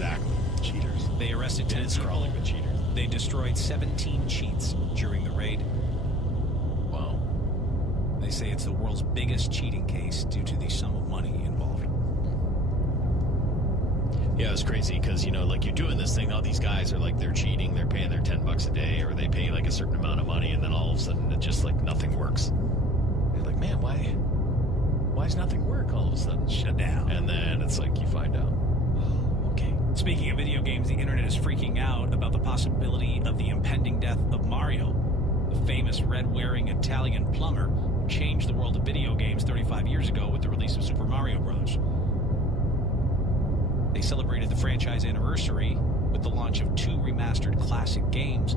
Exactly. Cheaters. They arrested 10 people. Scrolling the cheaters. They destroyed 17 cheats during the raid. Wow. They say it's the world's biggest cheating case due to the sum of money involved. Yeah, it's crazy because, you know, like you're doing this thing, all these guys are like, they're cheating, they're paying their $10 a day, or they pay like a certain amount of money, and then all of a sudden it just like nothing works. You're like, man, why does nothing work all of a sudden? Shut down. And then it's like you find out. Oh, okay. Speaking of video games, the internet is freaking out about the possibility of the impending death of Mario, the famous red-wearing Italian plumber who changed the world of video games 35 years ago with the release of Super Mario Bros. They celebrated the franchise anniversary with the launch of 2 remastered classic games.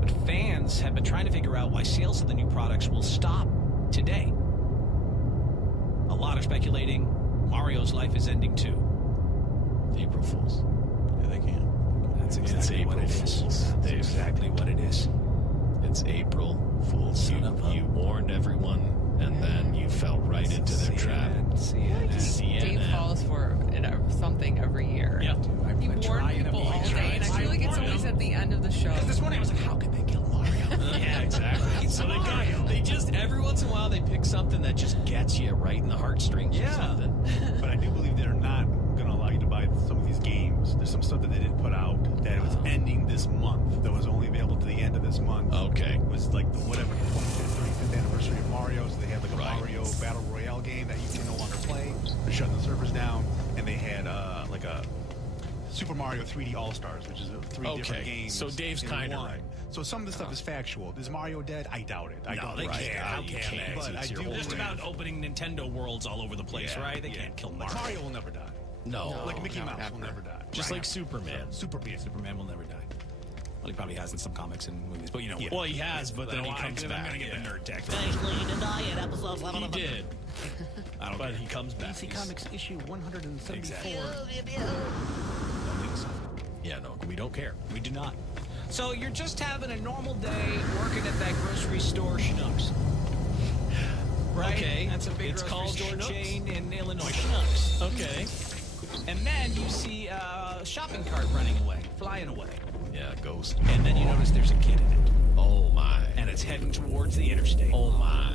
But fans have been trying to figure out why sales of the new products will stop today. A lot are speculating Mario's life is ending too. April Fools. Yeah, they can. That's exactly what it is. That's exactly what it is. It's April Fools. Son of a- You warned everyone, and then you fell right into their trap. CNN. Dave falls for something every year. Yep. He warned people all day, and I feel like it's always at the end of the show. Because this morning I was like, how could they kill Mario? Yeah, exactly. So they just every once in a while they pick something that just gets you right in the heartstrings or something. But I do believe they're not going to allow you to buy some of these games. There's some stuff that they didn't put out that was ending this month. That was only available to the end of this month. Okay. It was like the 25th, 35th anniversary of Mario. So they had like a Right. Mario Battle Royale game that you can no longer play. They're shutting the servers down. And they had like a Super Mario 3D All-Stars, which is 3 different games. So Dave's in kinda one. right. So some of the stuff is factual. Is Mario dead? I doubt it. I No, don't they right. can't. How You can can't. they? But I It's your do whole Just brand. about opening Nintendo worlds all over the place, Yeah, right? They yeah. can't kill Like Mario. Mario will never die. No. Like Mickey no, Mouse never. will never die. Just Right. like Superman. Superman will never die. Well, he probably has in some comics and movies, but you know. Yeah. Well, he has, but then he I'm comes back. going to get the Yeah. nerd tech. He did, I don't but care. he comes back. DC Comics issue 174. Exactly. Don't think so. Yeah, no, we don't care. We do not. So you're just having a normal day working at that grocery store Schnucks. Right? Okay. That's a big It's grocery called store Schnucks? chain in Illinois. Schnucks. Okay. And then you see a shopping cart running away, flying away. Yeah, ghost. And then you notice there's a kid in it. Oh my. And it's heading towards the interstate. Oh my.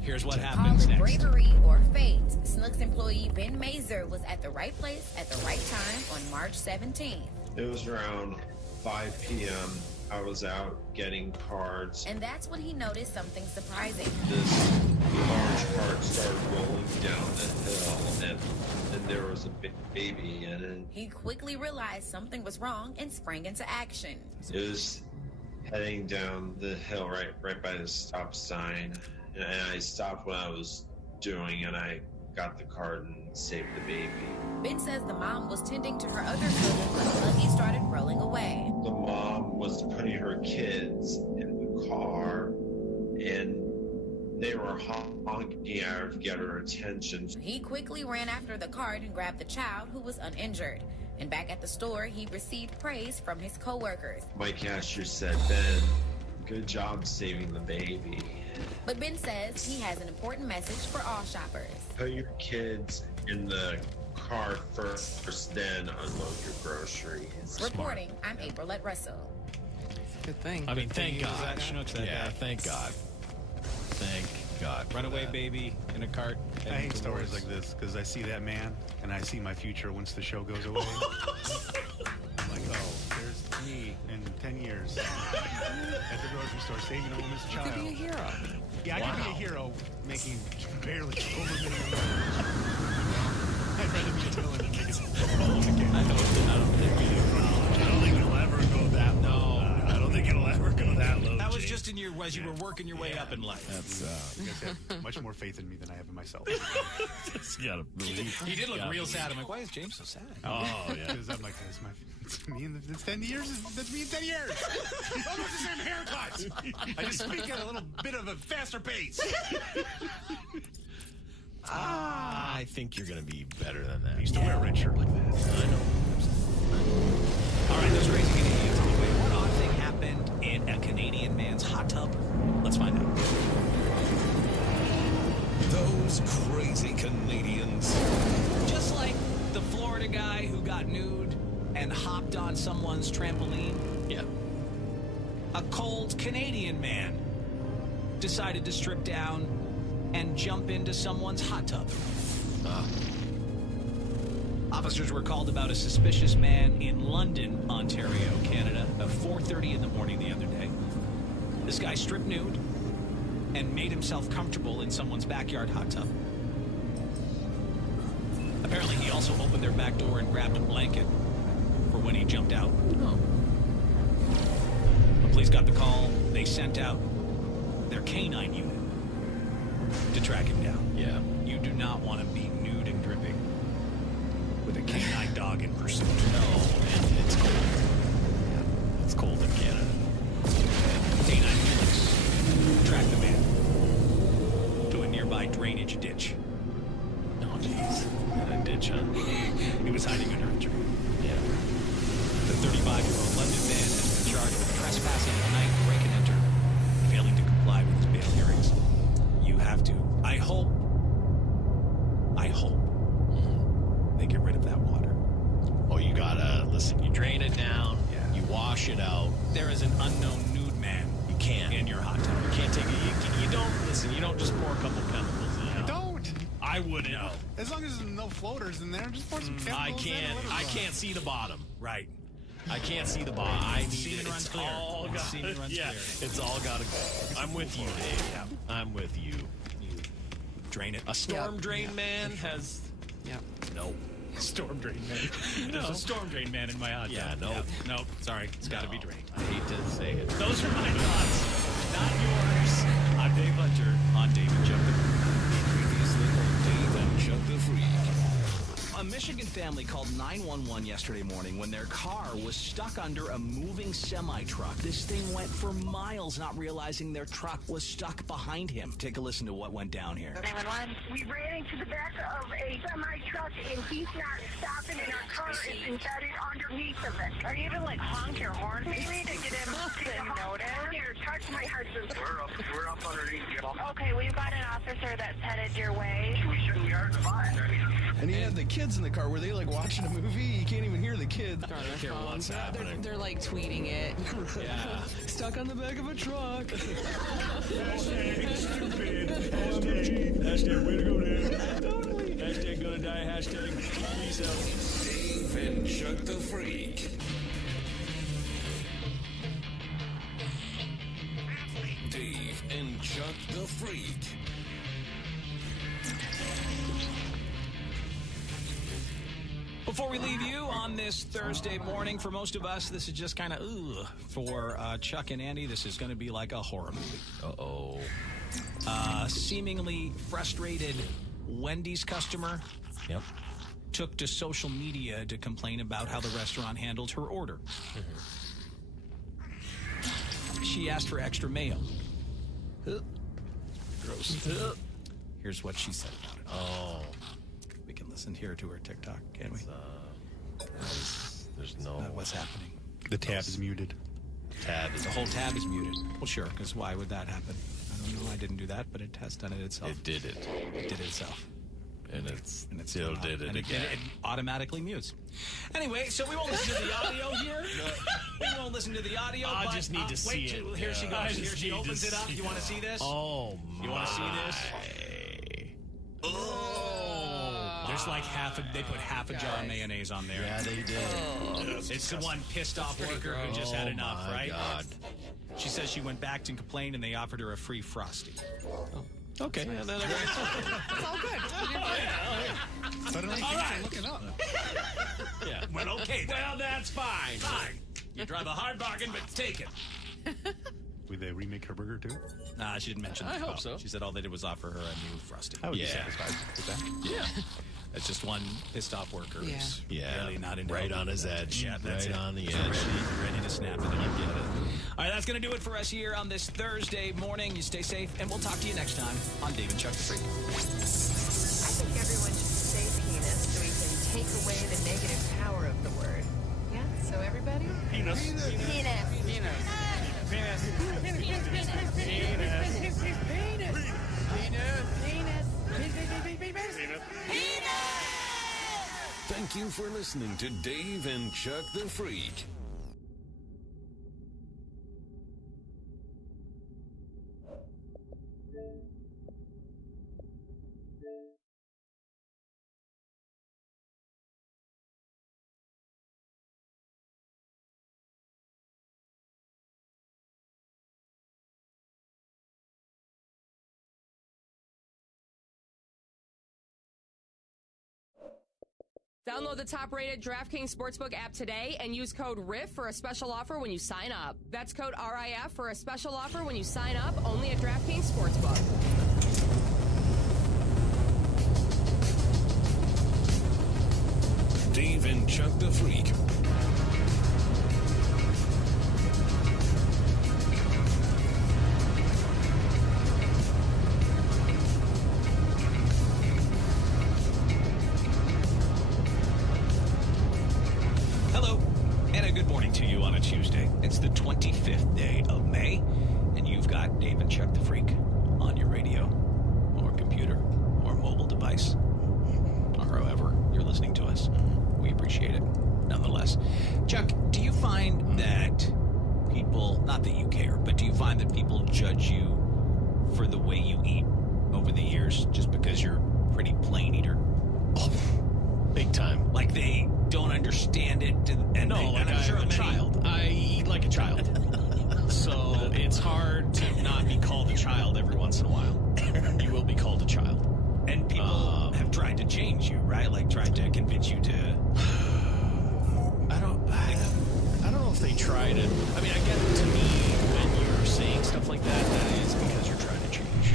Here's what Call happens it next. bravery or fate. Snooks employee Ben Mazer was at the right place at the right time on March 17th. It was around 5 p.m. I was out getting cards. And that's when he noticed something surprising. This large cart started rolling down the hill, and there was a baby in it. He quickly realized something was wrong and sprang into action. It was heading down the hill right by the stop sign, and I stopped what I was doing, and I got the card and saved the baby. Ben says the mom was tending to her other children when the buggy started rolling away. The mom was putting her kids in the car, and they were honking at her to get her attention. He quickly ran after the cart and grabbed the child, who was uninjured. And back at the store, he received praise from his coworkers. My cashier said, "Ben, good job saving the baby. But Ben says he has an important message for all shoppers. Put your kids in the car first, then unload your groceries." Reporting, I'm April at Russell. Good thing. I mean, thank He was God. at Schnucks that Yeah, day. thank God. Thank God. for Runaway that. baby in a cart. I heading hate stories towards- like this because I see that man and I see my future once the show goes away. I'm like, oh, there's me in 10 years at the grocery store saving a woman's You could be a child. hero. Yeah, I could be a hero making barely over minimum wage. I'd rather be a villain than make it again. I don't think it'll ever go that low. I don't think it'll ever go that low. That was James. just in your as you were working your way up in life. That's You guys have much more faith in me than I have in myself. just gotta believe. You did look Yeah. real sad. I'm like, why is James so sad? Oh yeah. Because I'm like, it's me in it's 10 years. That's me in 10 years. Almost the same haircut. I just speak at a little bit of a faster pace. I think you're gonna be better than that. I used to wear a red shirt like that. I know. All right, those crazy Canadians on the way. What odd thing happened in a Canadian man's hot tub? Let's find out. Those crazy Canadians. Just like the Florida guy who got nude and hopped on someone's trampoline? Yeah. A cold Canadian man decided to strip down and jump into someone's hot tub. Officers were called about a suspicious man in London, Ontario, Canada, at 4:30 in the morning the other day. This guy stripped nude and made himself comfortable in someone's backyard hot tub. Apparently, he also opened their back door and grabbed a blanket for when he jumped out. Oh. When police got the call, they sent out their canine unit to track him down. Yeah. You do not want to be nude and dripping with a canine dog in pursuit. No, and it's cold. Yeah. It's cold in Canada. Canine units tracked the man to a nearby drainage ditch. Oh, jeez. In a ditch, huh? He was hiding under a tree. Yeah. The 35-year-old London man has been charged with trespassing at night, break and enter, failing to comply with his bail hearings. You have to. I hope they get rid of that water. Oh, you gotta, listen, you drain it down, Yeah. you wash it out. There is an unknown nude man You can't. in your hot tub. You can't take it. You don't, listen, you don't just pour a couple chemicals in it. Don't. I wouldn't. No. As long as there's no floaters in there, just pour some chemicals I in can't. and let it I run. can't see the bottom. Right. I can't see the bottom. I need Semen it. runs It's clear. all got. Semen runs Yeah, clear. it's all got to go. I'm with you, Dave. Yeah. I'm with you. You drain it. A storm Yeah. drain man has Yeah. no. storm drain man. There's a storm drain man in my hot tub. Yeah, no. No, sorry. It's got to be drained. I hate to say it. Those are my thoughts, not yours. I'm Dave Hunter on Dave and Chuck the Freak. Previously on Dave and Chuck the Freak. A Michigan family called 911 yesterday morning when their car was stuck under a moving semi-truck. This thing went for miles, not realizing their truck was stuck behind him. Take a listen to what went down here. 911. We ran into the back of a semi-truck and he's not stopping and our car is embedded underneath of it. Are you even like honk your horn maybe to get him to notice? Here, touch my husband. We're up underneath you. Okay, we've got an officer that's headed your way. We shouldn't be hard to find. And he had the kids in the car. Were they like watching a movie? You can't even hear the kids. On their care what's phones. They're, happening. they're like tweeting it. Yeah. Stuck on the back of a truck. Hashtag way to go, Dave. Totally. Hashtag gonna die. Hashtag peace out. Dave and Chuck the Freak. Dave and Chuck the Freak. Before we leave you on this Thursday morning, for most of us, this is just kind of ugh. For Chuck and Andy, this is going to be like a horror movie. Uh-oh. Seemingly frustrated Wendy's customer Yep. took to social media to complain about how the restaurant handled her order. She asked for extra mayo. Gross. Here's what she said about it. Oh. We can listen here to her TikTok, can't we? There's no What's happening? The tab is muted. tab. The whole tab is muted. Well, sure, because why would that happen? I don't know. I didn't do that, but it has done it itself. It did it. It did it itself. And it's And it still did it and again. It automatically mutes. Anyway, so we won't listen to the audio here. We won't listen to the audio. I but, just need to see wait it. till- Here she Yeah. I goes. just Here she need to opens it up. see You want to it. see this? Oh, You want to see this? Oh. There's like they put half a jar of mayonnaise on there. Yeah, they did. It's the one pissed off worker who just had Oh, enough, my right? God. She says she went back and complained, and they offered her a free Frosty. Okay. Yeah, then It's all good. You did great. Suddenly things are looking up. yeah. Well, okay. then. Well, that's fine. Fine. You drive a hard bargain, but take it. Would they remake her burger too? Nah, she didn't mention that. I hope so. She said all they did was offer her a new Frosty. I would be Yeah. satisfied with that. Yeah. That's just one pissed off worker who's Yeah. really not into right helping on his you. edge. Yeah, that's right it. on the edge. Ready to snap it. I get it. All right, that's going to do it for us here on this Thursday morning. You stay safe, and we'll talk to you next time on Dave and Chuck the Freak. I think everyone should say penis so we can take away the negative power of the word. Yeah? So everybody? Penis. Thank you for listening to Dave and Chuck the Freak. Download the top-rated DraftKings Sportsbook app today and use code RIF for a special offer when you sign up. That's code RIF for a special offer when you sign up, only at DraftKings Sportsbook. Dave and Chuck the Freak. Hello, and a good morning to you on a Tuesday. It's the 25th day of May, and you've got Dave and Chuck the Freak on your radio, or computer, or mobile device, or however you're listening to us. We appreciate it, nonetheless. Chuck, do you find that people, not that you care, but do you find that people judge you for the way you eat over the years just because you're a pretty plain eater? Oh, big time. Like they don't understand it, and No, like I'm a child. I eat like a child. So it's hard to not be called a child every once in a while. You will be called a child. And people have tried to change you, right? Like tried to convince you to... I don't know if they try to... I mean, I get it. To me, when you're saying stuff like that, that is because you're trying to change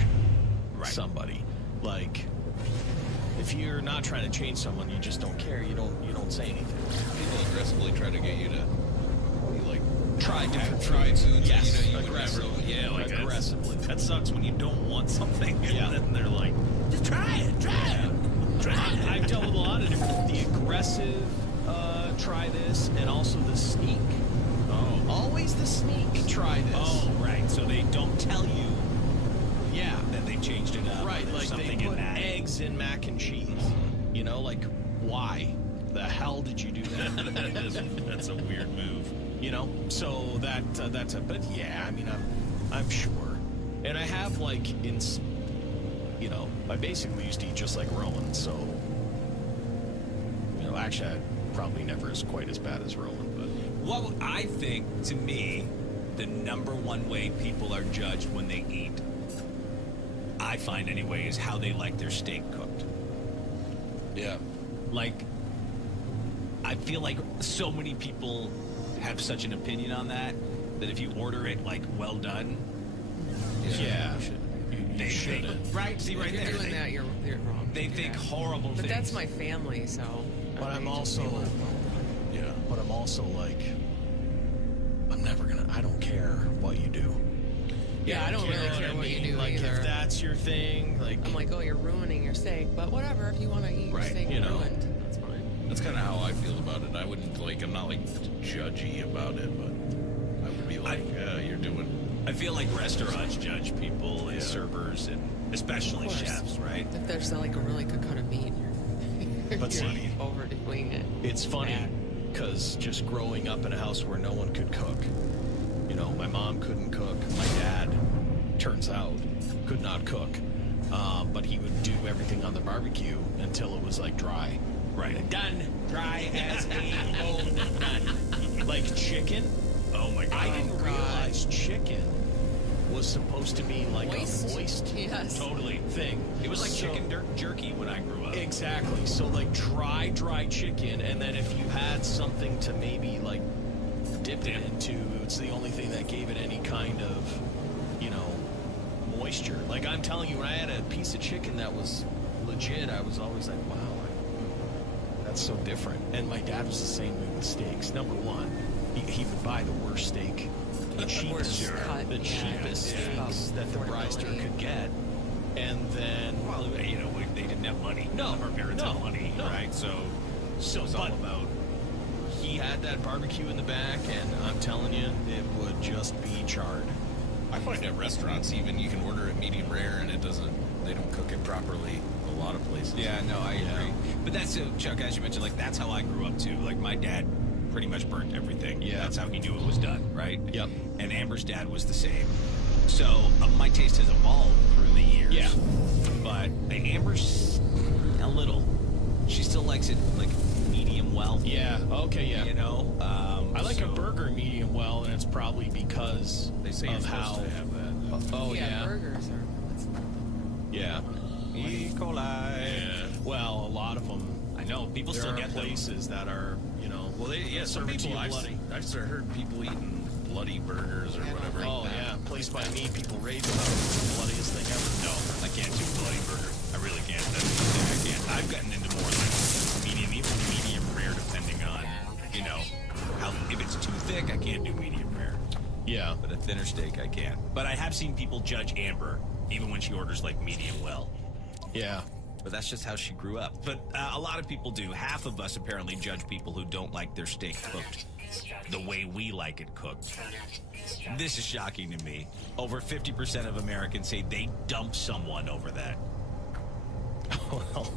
somebody. Like, if you're not trying to change someone, you just don't care. You don't say anything. People aggressively try to get you to like try different foods. Yes, You would aggressively. never, like aggressively. That sucks when you don't want something, and then they're like, just try it. I've dealt with a lot of different... The aggressive, try this, and also the sneak. oh, Always the sneak, try this. oh, right. So they don't tell you Yeah. that they changed it up. Right, or there's like they something in put that. eggs in mac and cheese. You know, like, why the hell did you do that? That's a weird move. You know, so that's a... But yeah, I mean, I'm sure. And I have, like, you know, I basically used to eat just like Rowan, so... You know, actually, I probably never is quite as bad as Rowan, but... Well, I think, to me, the number one way people are judged when they eat, I find anyway, is how they like their steak cooked. Yeah. Like, I feel like so many people have such an opinion on that if you order it, like, well done, Yeah. they think, right? See, right If you're there. doing that, you're wrong. They think horrible But things. that's my family, so. But I'm just also... be alone. Yeah. But I'm also like... I'm never gonna... I don't care what you do. Yeah, I don't really care what you do like, either. if that's your thing, like... I'm like, oh, you're ruining your steak. But whatever, if you want to eat your Right, steak you know. ruined, that's fine. That's kind of how I feel about it. I wouldn't like. I'm not like judgy about it, but I would be like, you're doing. I feel like restaurants judge people as servers and especially Of course. chefs, right? If there's like a really good cut of meat, you're, But you're see, overdoing it. it's funny because just growing up in a house where no one could cook, you know, my mom couldn't cook, my dad, turns out, could not cook, but he would do everything on the barbecue until it was like dry. Right. Done. Dry as a bone. Done. Like chicken. Oh my god. I didn't realize chicken was supposed to be like Moist? a moist Yes. Totally. thing. It was like So- chicken jerky when I grew up. Exactly. So like dry chicken, and then if you had something to maybe like dip it into, it's the only thing that gave it any kind of, you know, moisture. Like I'm telling you, when I had a piece of chicken that was legit, I was always like, wow, that's so different. And my dad was the same way with steaks. Number one, he would buy the worst steak, the cheapest, cut, the yeah. cheapest Yeah. steaks that the Bryster Affordability. could get. And then, Well, you know, they didn't have money. No, Our parents no, had money, no. right? So So, it was all but about. he had that barbecue in the back, and I'm telling you, it would just be charred. I find at restaurants even you can order it medium rare and it doesn't. They don't cook it properly a lot of places. Yeah, no, I agree. But that's, Chuck, as you mentioned, like, that's how I grew up, too. Like, my dad pretty much burnt everything. Yeah. That's how he knew it was done, right? Yep. And Amber's dad was the same. So, my taste has evolved through the years. Yeah. But Amber's a little. She still likes it, like, medium well. Yeah. Okay. Yeah. You know? I like a burger medium well, and it's probably because They say you're of supposed how. to have that. Oh yeah. Burgers are. Yeah. E. coli. Yeah. Well, a lot of them. I know. People There still are get them. places that are, you know. Well, some serve it to people, you bloody. I've heard people eating bloody burgers or whatever. Oh yeah, place by me, people rave about it. It's the bloodiest thing ever. No, I can't do bloody burger. I really can't. That's the thing I can't. I've gotten into more like medium, even medium rare, depending on, you know, how. If it's too thick, I can't do medium rare. Yeah. But a thinner steak, I can. But I have seen people judge Amber, even when she orders like medium well. Yeah. But that's just how she grew up. But a lot of people do. Half of us apparently judge people who don't like their steak cooked the way we like it cooked. This is shocking to me. Over 50% of Americans say they dump someone over that. Well,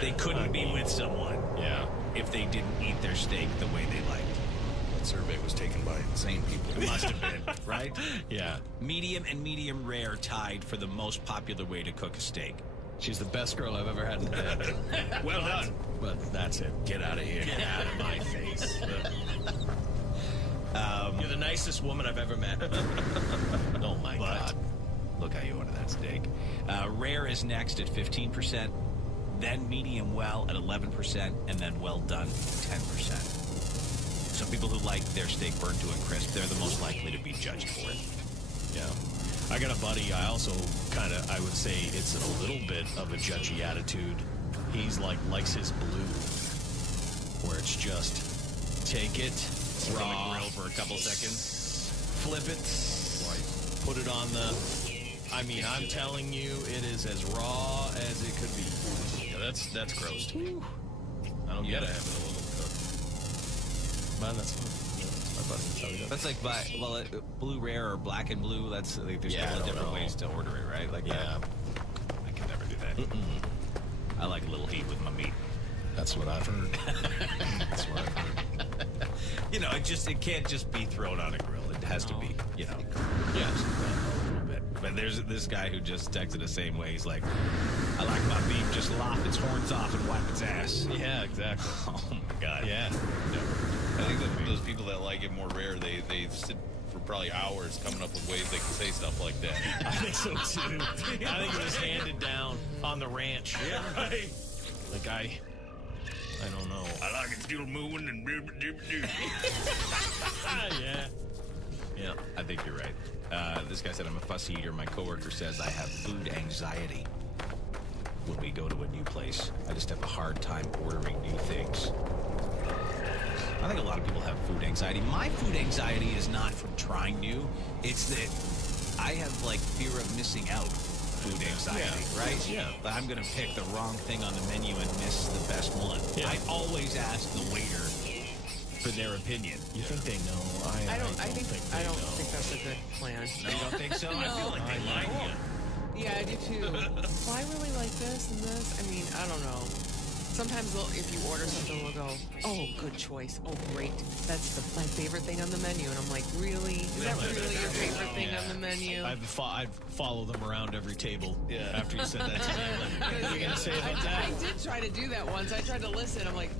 They couldn't be with someone yeah. if they didn't eat their steak the way they liked. That survey was taken by insane people. It must have been, right? Yeah. Medium and medium rare tied for the most popular way to cook a steak. She's the best girl I've ever had in bed. Well done. But that's it. Get out of here. Get out of my face. You're the nicest woman I've ever met. Oh my God. Look how you order that steak. Rare is next at 15%, then medium well at 11%, and then well done 10%. So people who like their steak burnt to a crisp, they're the most likely to be judged for it. Yeah. I got a buddy, I also kind of, I would say it's a little bit of a judgy attitude. He's likes his blue, where it's just take it raw, Grill for a couple seconds. flip it, put it on the, I mean, I'm telling you, it is as raw as it could be. Yeah, that's gross to me. I don't You get gotta it. have it a little cooked. Man, that's my buddy. That's how he does it. That's like blue rare or black and blue. That's like, there's a Yeah, couple I of don't different know. ways to order it, right? Like Yeah, I can never do that. I like a little heat with my meat. that's what I've heard. That's what I've heard. You know, it can't just be thrown on a grill. It has to be, you know, Yes. a little bit. But there's this guy who just texted the same way. He's like, I like my beef, just lop its horns off and wipe its ass. Yeah, exactly. Oh my God. Yeah. I think that those people that like it more rare, they sit for probably hours coming up with ways they can say stuff like that. I think so too. I think it was handed down on the ranch. Yeah, right. Like I don't know. I like it still moving and Yeah. Yeah, I think you're right. This guy said, I'm a fussy eater. My coworker says I have food anxiety when we go to a new place. I just have a hard time ordering new things. I think a lot of people have food anxiety. My food anxiety is not from trying new. It's that I have, like, fear of missing out food anxiety, right? Yeah. But I'm going to pick the wrong thing on the menu and miss the best one. Yeah. I always ask the waiter for their opinion. You think they know? I don't think think that's a good plan. No, you don't think so? I feel like they like you. Yeah, I do too. Well, I really like this and this. I mean, I don't know. Sometimes if you order something, we'll go, oh, good choice. Oh, great. That's my favorite thing on the menu. And I'm like, really? Is that really your favorite thing on the menu? I'd follow them around every table. Yeah. After you said that to me, like, what are you gonna say about that? I did try to do that once. I tried to listen. I'm like,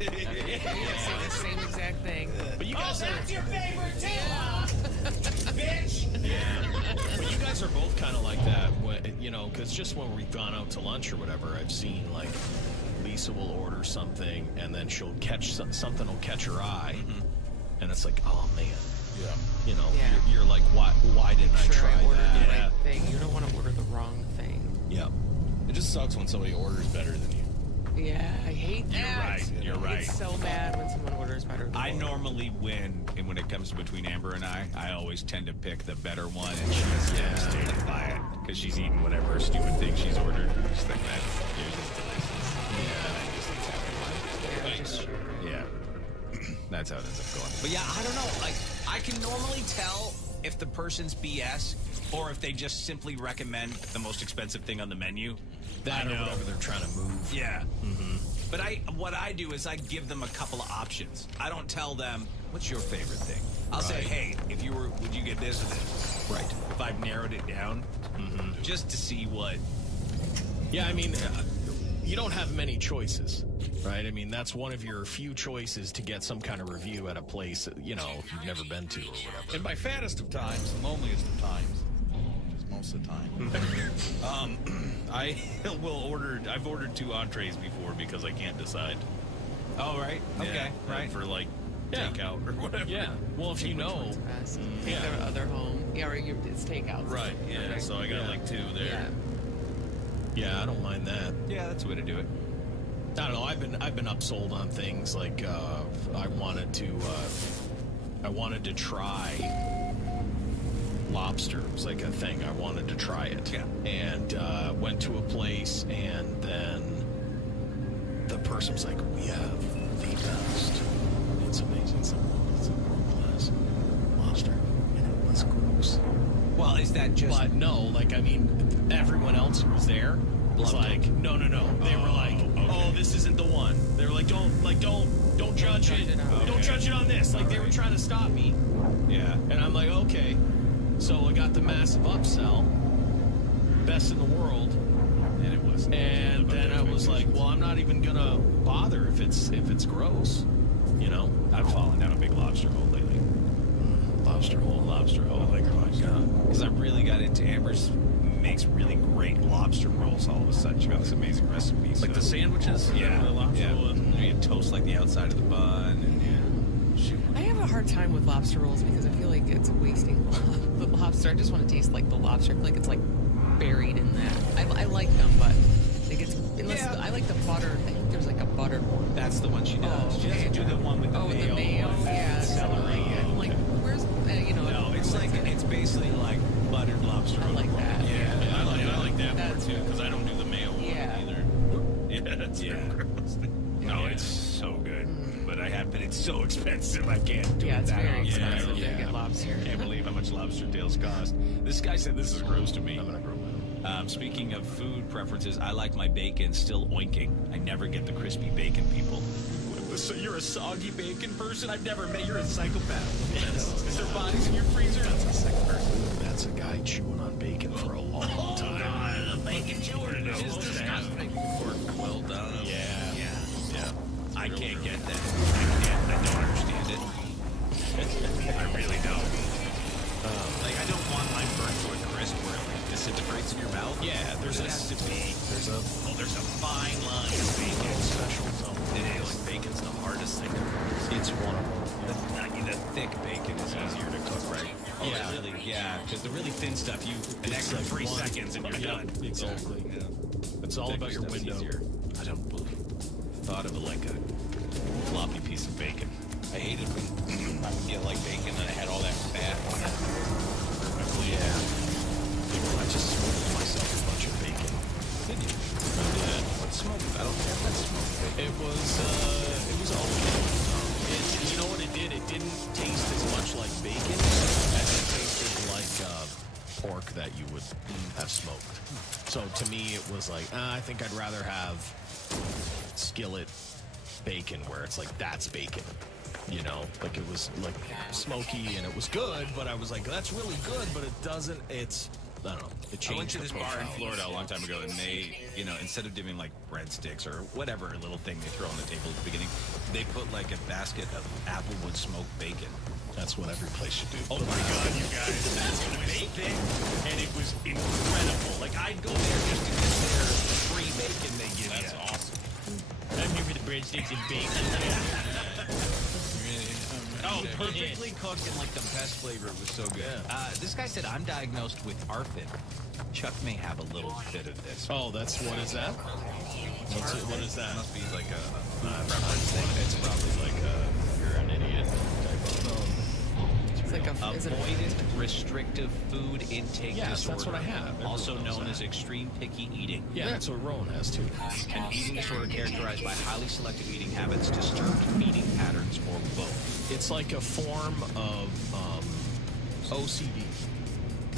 I say the same exact thing. But you guys that's your favorite too, bitch. Yeah. But you guys are both kind of like that, you know, because just when we've gone out to lunch or whatever, I've seen like Lisa will order something and then she'll catch something will catch her eye, and it's like, oh man, Yeah. you know, Yeah. you're like, why didn't I try I ordered that? the right thing. You don't want to order the wrong thing. Yeah. It just sucks when somebody orders better than you. Yeah, I hate that. You're right. I get so mad when someone orders better than I me. normally win, and when it comes between Amber and I always tend to pick the better one, and she's devastated by it because she's eating whatever stupid thing she's ordered. She's like, man, yours is delicious. Yeah, and I just eat that one. Yeah, Yeah. That's how it ends up going. But yeah, I don't know. Like, I can normally tell if the person's BS or if they just simply recommend the most expensive thing on the menu. That or whatever they're trying to move. Yeah. But what I do is I give them a couple of options. I don't tell them, what's your favorite thing? I'll say, hey, if you were, would you get this or this? Right. If I've narrowed it down, just to see what. Yeah, I mean, you don't have many choices, right? I mean, that's one of your few choices to get some kind of review at a place, you know, you've never been to or whatever. In my fattest of times, loneliest of times, most of the time, I will order. I've ordered 2 entrees before because I can't decide. Oh, right. Okay. Yeah, right. For like Yeah. takeout or whatever. Yeah. Well, if you know. Best. Take their other home. Yeah, or it's takeout. Right. Yeah. So I got like 2 there. Yeah. Yeah, I don't mind that. Yeah, that's the way to do it. I don't know. I've been upsold on things like I wanted to try lobster. It was like a thing. I wanted to try it. Yeah. And went to a place, and then the person was like, "We have the best. It's amazing. It's world-class lobster, and it was gross." Well, is that just? But no, like, I mean, everyone else who was there was like, no. They were like, oh, this isn't the one. They were like, don't judge it. Don't judge it on this. Like, they were trying to stop me. Yeah. And I'm like, okay. So I got the massive upsell, best in the world. And it was. And then I was like, well, I'm not even gonna bother if it's gross. You know? I've fallen down a big lobster hole lately. Lobster hole. Like, oh my God. Because I really got into Amber's makes really great lobster rolls all of a sudden. She got this amazing recipe. Like the sandwiches? Yeah. The lobster roll? And you toast like the outside of the bun. And, I have a hard time with lobster rolls because I feel like it's wasting the lobster. I just want to taste like the lobster. I feel like it's like buried in that. I like them, but like I like the butter. I think there's like a buttered one. That's the one she does. She doesn't do the one with the mayo. The mayo, yeah. Celery. I'm like, where's No, it's like it's basically like buttered lobster. I like that. Yeah, I like that That's more too because I don't do the mayo one either. Yeah, that's gross. No, it's so good. But it's so expensive. I can't do it it's that very often. expensive to get lobster. Can't believe how much lobster tails cost. This guy said this is gross to me. I'm gonna grow my own. Speaking of food preferences, I like my bacon still oinking. I never get the crispy bacon, people. So you're a soggy bacon person? I've never met. You're a psychopath. Is there bodies in your freezer? That's a sick person. That's a guy chewing on bacon for a long time. God, a bacon chewer. It is disgusting. Pork well done. Yeah. I Real can't true. get that. I don't understand it. I really don't. Like, I don't want mine burnt to a crisp where it like disintegrates in your mouth. Yeah, there's a fine line of bacon. Special zone. It is. Bacon's the hardest thing to cook. It's one of them. The thick bacon is easier to cook, right? Oh, Yeah. really? Yeah, because the really thin stuff, an extra like 3 one- seconds and you're Yeah, done. exactly. It's all about your Thicker stuff's window. easier. I don't believe thought of it like a floppy piece of bacon. I hated when I would get like bacon and I had all that fat on it. Yeah. I just smoked myself a bunch of bacon. Did you? I did. What smoked? I don't think I've had smoked bacon. It was okay. You know what it did? It didn't taste as much like bacon as it tasted like pork that you would have smoked. So to me, it was like, I think I'd rather have skillet bacon where it's like, that's bacon. You know, like it was like smoky and it was good, but I was like, that's really good, but it doesn't, I don't know. It changed. I went to this the bar in profile. Florida a long time ago, and they, instead of doing like breadsticks or whatever little thing they throw on the table at the beginning, they put like a basket of Applewood smoked bacon. That's what every place should do. Oh my God, you guys! That's bacon, and it was incredible. Like I'd go there just to get their free bacon they give you. That's awesome. I'm here for the breadsticks and bacon. Oh, perfectly cooked and like the best flavor. It was so good. This guy said I'm diagnosed with ARFID. Chuck may have a little bit of this. Oh, what is that? What is that? Must be like a preference thing. It's probably like you're an idiot type of. It's like avoidant restrictive food intake Yes, disorder. that's what I have. Also Everyone knows known that. as extreme picky eating. Yeah, that's what Rowan has too. An eating disorder characterized by highly selective eating habits, disturbed feeding patterns, or both. It's like a form of OCD.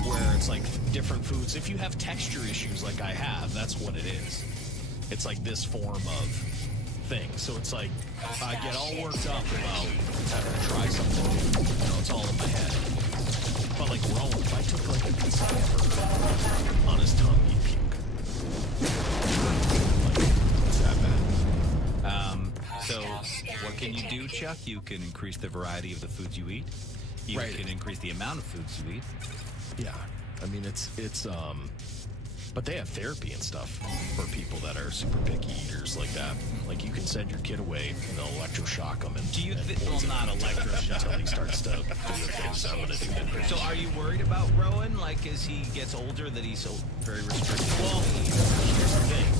where it's like different foods. If you have texture issues like I have, that's what it is. It's like this form of thing. So it's like I get all worked up about having to try something new. You know, it's all in my head. But like Rowan, if I took like a piece of hamburger on his tongue, he'd puke. Like, it's that bad. So what can you do, Chuck? You can increase the variety of the foods you eat. You can increase the amount of foods you eat. Yeah. I mean, it's but they have therapy and stuff for people that are super picky eaters like that. Like, you can send your kid away and they'll electroshock them. And, Do you think, well, not electroshock. Until he starts to do the things I'm going to do. So are you worried about Rowan, like, as he gets older, that he's so very restricted? Well, here's the thing.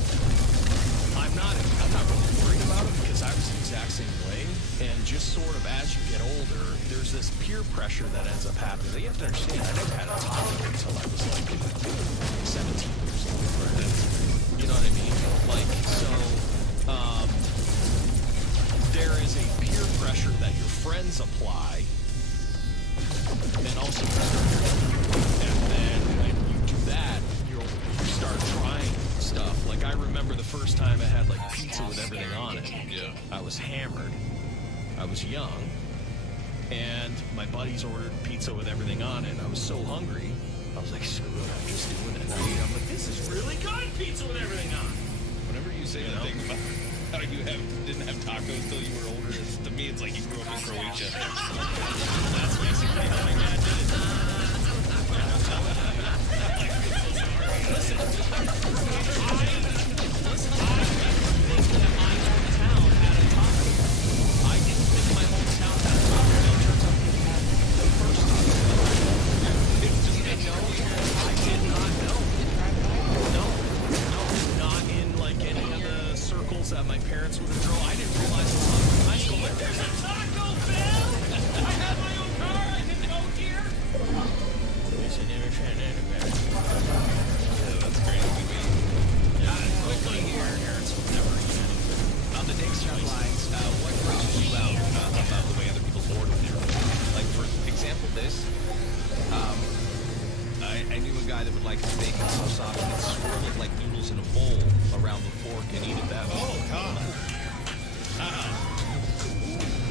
I'm not really worried about it because I was the exact same way. And just sort of as you get older, there's this peer pressure that ends up happening. You have to understand, I never had a toddler until I was like 17 years old. Right? You know what I mean? Like, so there is a peer pressure that your friends apply, and also, and then when you do that, you start trying stuff. Like, I remember the first time I had like pizza with everything on it. Yeah. I was hammered. I was young, and my buddies ordered pizza with everything on it. I was so hungry. I was like, screw it, I'm just doing it. I'm like, this is really good, pizza with everything on it. Whenever you say that thing about how you didn't have tacos till you were older, to me it's like you grew up in Croatia. That's basically how my dad did it. Listen, I think that my hometown had a taco. I didn't think my hometown had a taco. It turns out we had the first taco. I did not know. No, not in like any of the circles that my parents would have drawn. I didn't realize until I was in high school, like, there's a Taco Bell! I have my own car, I can go here! Yeah, that's crazy. Quickly here, parents would never eat anything. On the Dave's lines, what grosses you out about the way other people order their food? Like, for example, this. I knew a guy that would like his bacon so soft he could swirl it like noodles in a bowl around the fork and eat it that way. Oh, God.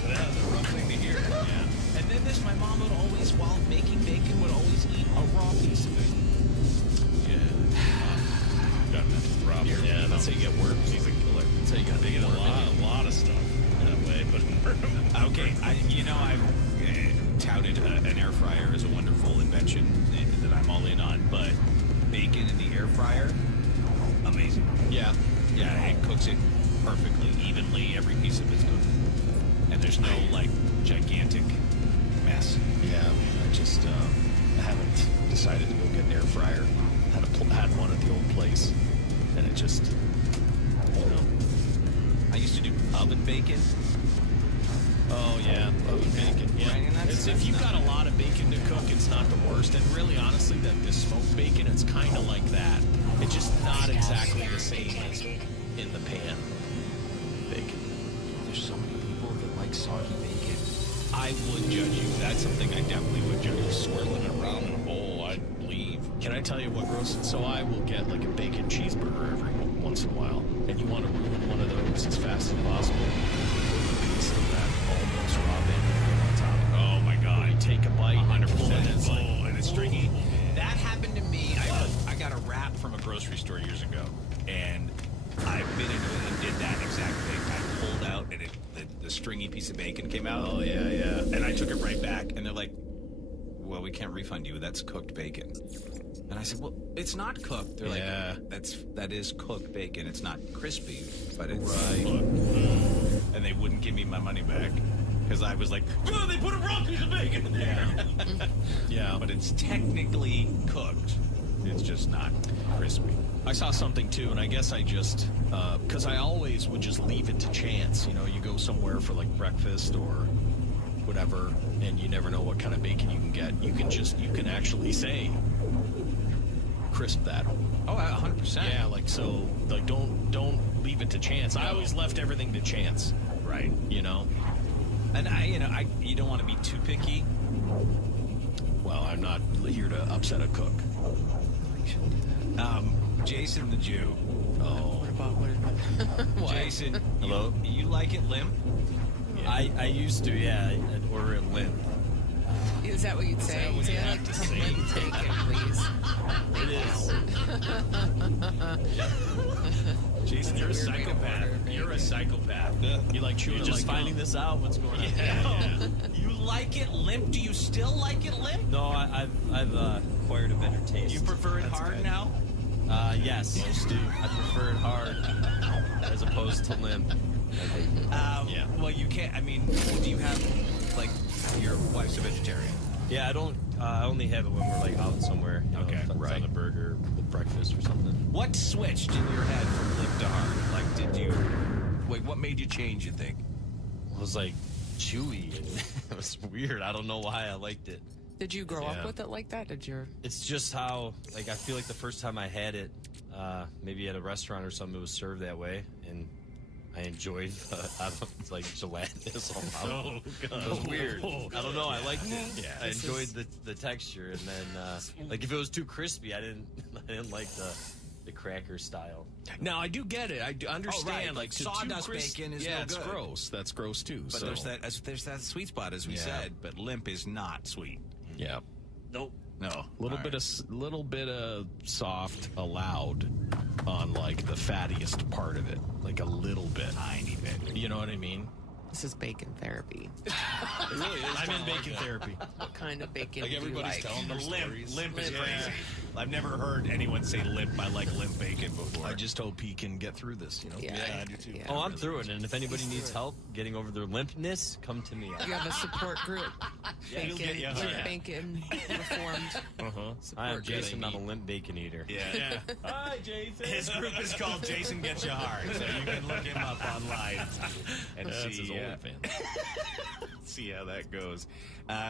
That was a rough thing to hear. Yeah. And then my mom would always, while making bacon, would always eat a raw piece of it. Got a problem. Yeah, that's how you get worms. He's a killer. That's how you get a lot of stuff that way. But okay, I've touted an air fryer as a wonderful invention that I'm all in on, but bacon in the air fryer, amazing. Yeah, it cooks it perfectly, evenly. Every piece of it's good, and there's no like gigantic mess. Yeah, I just I haven't decided to go get an air fryer. Had one at the old place, and it just, I used to do oven bacon. Oh yeah, oven bacon. Yeah, it's, if you've got a lot of bacon to cook, it's not the worst. And really, honestly, the smoked bacon, it's kind of like that. It's just not exactly the same as in the pan bacon. There's so many people that like soggy bacon. I would judge you. That's something I definitely would judge you. Swirling it around in a bowl, I'd leave. Can I tell you what gross? So I will get like a bacon cheeseburger every once in a while, and you want to ruin one of those as fast as possible. That almost raw bacon on top. Oh my God! You take a bite, 100%. And it's stringy. That happened to me. I got a wrap from a grocery store years ago, and I bit into it and did that exact thing. I pulled out, and the stringy piece of bacon came out. Oh yeah. And I took it right back, and they're like, "Well, we can't refund you. That's cooked bacon." And I said, "Well, it's not cooked." They're like, "That is cooked bacon. It's not crispy, but it's cooked." And they wouldn't give me my money back because I was like, "Oh, they put a raw piece of bacon in there." Yeah, but it's technically cooked. It's just not crispy. I saw something too, and I guess I just because I always would just leave it to chance. You know, you go somewhere for like breakfast or whatever, and you never know what kind of bacon you can get. You can actually say crisp that. Oh, 100%. Yeah, like so, like don't leave it to chance. I always left everything to chance. Right. You know, and you don't want to be too picky. Well, I'm not here to upset a cook. Jason the Jew. Oh. What? Jason, Hello? You like it limp? I used to, yeah. I'd order it limp. Is that what you'd say? what Say, you I'd have like to some say? limp bacon, please. It is. Jason, you're a Weird way to psychopath. order You're a psychopath. You like chewing You're it just like finding this out. What's going on? Yeah. You like it limp? Do you still like it limp? No, I've acquired a better taste. You prefer it hard good. now? Yes. Most do. I prefer it hard as opposed to limp. Yeah. Well, you can't. I mean, do you have like your wife's a vegetarian? Yeah, I don't. I only have it when we're like out somewhere. You know, Okay, if it's right. on a burger with breakfast or something. What switched in your head from limp to hard? Like, did you? Wait, what made you change? You think? It was like chewy and it was weird. I don't know why I liked it. Did you grow up Yeah. with it like that? Did your It's just how, like, I feel like the first time I had it, maybe at a restaurant or something, it was served that way, and I enjoyed, it's like gelatinous almost. It was weird. I don't know. I liked it. Yeah. I enjoyed the texture, and then, like, if it was too crispy, I didn't like the cracker style. Now I do get it. I do understand. right. Like Sawdust bacon is yeah, no it's good. gross. That's gross too. But so. there's that sweet spot, as we Yeah. said. But limp is not sweet. Yeah. Nope. No, Little bit of soft allowed on like the fattiest part of it, like a little bit, tiny bit. You know what I mean? this is bacon therapy. It really is. I'm in bacon therapy. What kind of bacon Like do you everybody's like? telling their stories. Limp is Yeah. crazy. I've never heard anyone say limp. I like limp bacon before. I just hope he can get through this. You know? Yeah. I do too. Yeah. Oh, I'm through it, and if anybody needs help getting over their limpness, come to me. You have a support group. he'll get you. Limp Yeah. bacon reformed. I am Support Jason, group. not a limp bacon eater. Yeah. Hi, Jason. His group is called Jason Gets You Hard, so you can look him up online and That's his see, OnlyFans. see how that goes.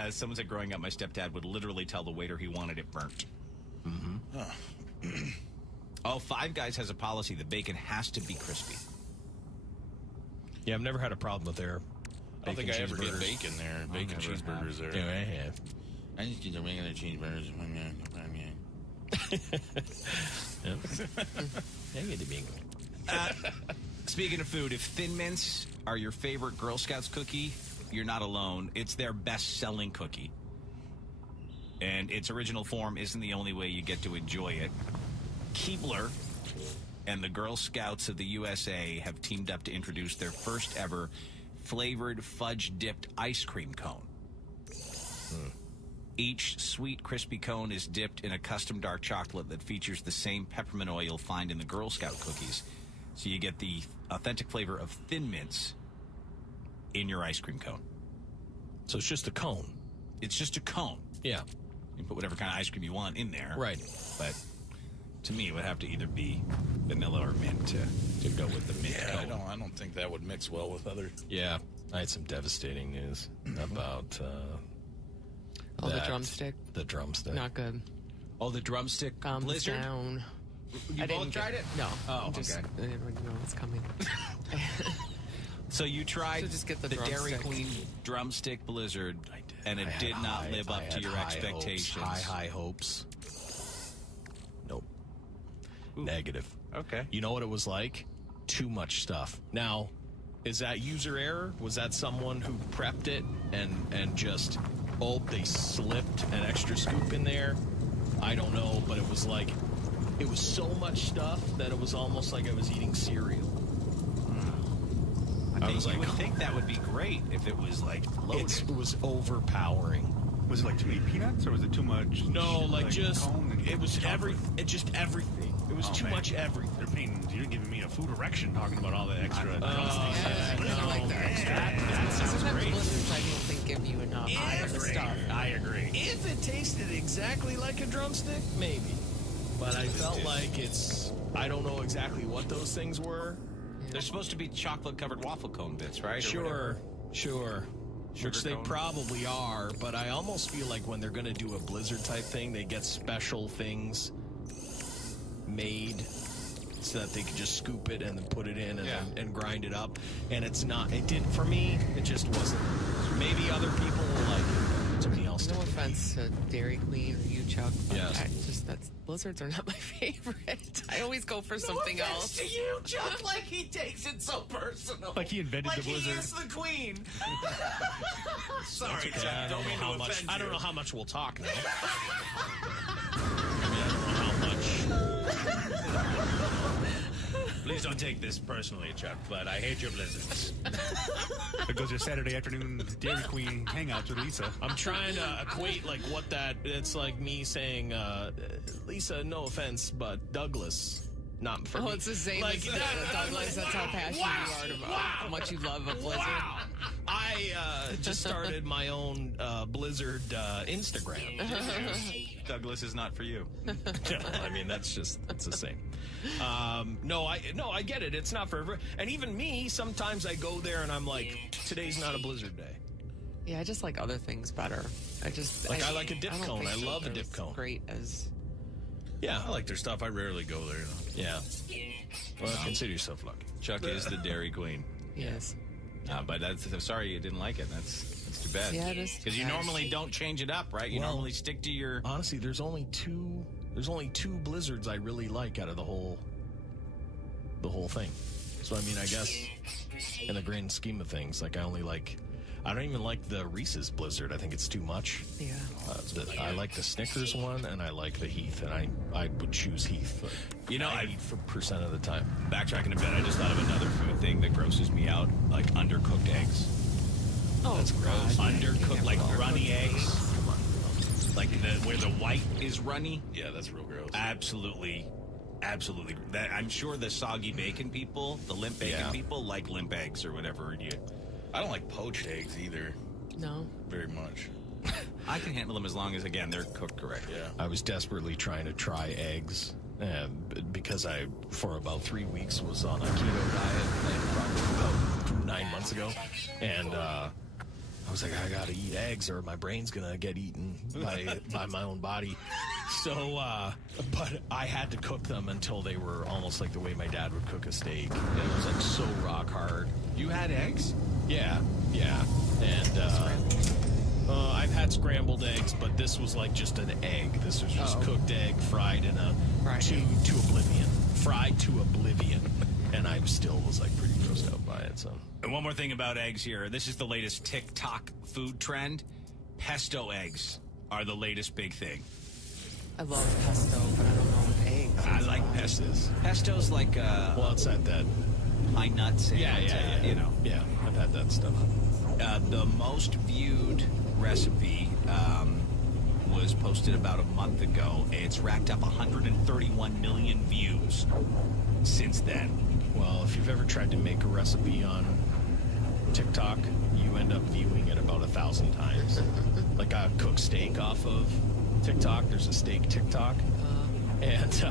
Someone said growing up, my stepdad would literally tell the waiter he wanted it burnt. Oh, Five Guys has a policy that bacon has to be crispy. Yeah, I've never had a problem with their. I don't think I ever get cheeseburgers. bacon there. Bacon cheeseburgers there. Yeah, I have. I just get the regular cheeseburgers. Yeah. Yeah, get the bingo. Speaking of food, if Thin Mints are your favorite Girl Scouts cookie, you're not alone. It's their best-selling cookie. And its original form isn't the only way you get to enjoy it. Keebler and the Girl Scouts of the USA have teamed up to introduce their first ever flavored fudge-dipped ice cream cone. Each sweet, crispy cone is dipped in a custom dark chocolate that features the same peppermint oil you'll find in the Girl Scout cookies. So you get the authentic flavor of Thin Mints in your ice cream cone. So it's just a cone. It's just a cone. Yeah. You can put whatever kind of ice cream you want in there. Right. But to me, it would have to either be vanilla or mint to go with the mint Yeah, cone. I don't think that would mix well with other. Yeah. I had some devastating news about Oh, the that- drumstick. The drumstick. Not good. Oh, the drumstick Thumbs blizzard? down. You I both didn't tried get- it? No. Oh, I'm just, okay. I didn't know it's coming. So you tried So just get the Dairy drumstick. Queen drumstick blizzard, and it I had did not high- live I up to had your high expectations. High hopes. Nope. Negative. Okay. You know what it was like? Too much stuff. Now, is that user error? Was that someone who prepped it and just, they slipped an extra scoop in there? I don't know, but it was like, it was so much stuff that it was almost like I was eating cereal. I was think you like, would think that would be great if it was like loaded. It was overpowering. Was it like too many peanuts, or was it too much? No, just cone and it was chocolate? everything. It was Oh, too man. much everything. They're paying. You're giving me a food erection talking about all the extra. Yeah, I kind of like that. Sometimes blizzards, I don't think, give you enough of the stuff. I agree. If it tasted exactly like a drumstick, maybe. But I felt like I don't know exactly what those things were. They're supposed to be chocolate-covered waffle cone bits, right? Or Sure. Which they cone? probably are, but I almost feel like when they're going to do a blizzard type thing, they get special things made so that they can just scoop it and then put it in and grind it up. And it just wasn't. Maybe other people will like it. To me, I'll exhausted. No offense to Dairy Queen or you, Chuck. But Yes. Blizzards are not my favorite. I always go for something else. To you, Chuck, like he takes it so personal. Like he invented the blizzard. He is the queen. Sorry, Chuck. I Don't mean to offend I don't you. know how much we'll talk now. I mean, I don't know how much. Please don't take this personally, Chuck, but I hate your blizzards. It goes to Saturday afternoon Dairy Queen hangouts with Lisa. I'm trying to equate like what that. It's like me saying, Lisa, no offense, but Douglas, not for me. It's the same Like as that. Douglas. That's how passionate you are about how much you love a Blizzard. I just started my own Blizzard Instagram. Douglas is not for you. I mean, that's the same. No, I get it. It's not for everyone. And even me, sometimes I go there and I'm like, today's not a Blizzard day. Yeah, I just like other things better. I like a dip cone. I love a dip cone. Great as. Yeah, I like their stuff. I rarely go there. Yeah. Well, consider yourself lucky. Chuck is the Dairy Queen. Yes. But I'm sorry you didn't like it. That's too bad. Yeah, it is. Because you normally don't change it up, right? You normally stick to your. Honestly, there's only two Blizzards I really like out of the whole thing. So I mean, I guess in the grand scheme of things, like I don't even like the Reese's Blizzard. I think it's too much. Yeah. I like the Snickers one, and I like the Heath, and I would choose Heath. But I eat for percent of the time. Backtracking a bit, I just thought of another food thing that grosses me out, like undercooked eggs. Oh, that's gross. Undercooked, like runny eggs. Like where the white is runny. Yeah, that's real gross. Absolutely. I'm sure the soggy bacon people, the limp bacon people, like limp eggs or whatever. I don't like poached eggs either. No. Very much. I can handle them as long as, again, they're cooked correct. Yeah. I was desperately trying to try eggs because I, for about 3 weeks, was on a keto diet, probably about 9 months ago. And I was like, I gotta eat eggs or my brain's gonna get eaten by my own body. So, but I had to cook them until they were almost like the way my dad would cook a steak. And it was like so rock hard. You had eggs? Yeah. And I've had scrambled eggs, but this was like just an egg. This was just cooked egg fried in a to oblivion. Fried to oblivion. And I still was like pretty grossed out by it. So. And one more thing about eggs here. This is the latest TikTok food trend. Pesto eggs are the latest big thing. I love pesto, but I don't know with eggs. I like pestos. Pesto's like it's at that pine nuts. Yeah. You know. Yeah, I've had that stuff. The most viewed recipe was posted about a month ago. It's racked up 131 million views since then. Well, if you've ever tried to make a recipe on TikTok, you end up viewing it about 1,000 times. Like I cook steak off of TikTok. There's a steak TikTok. And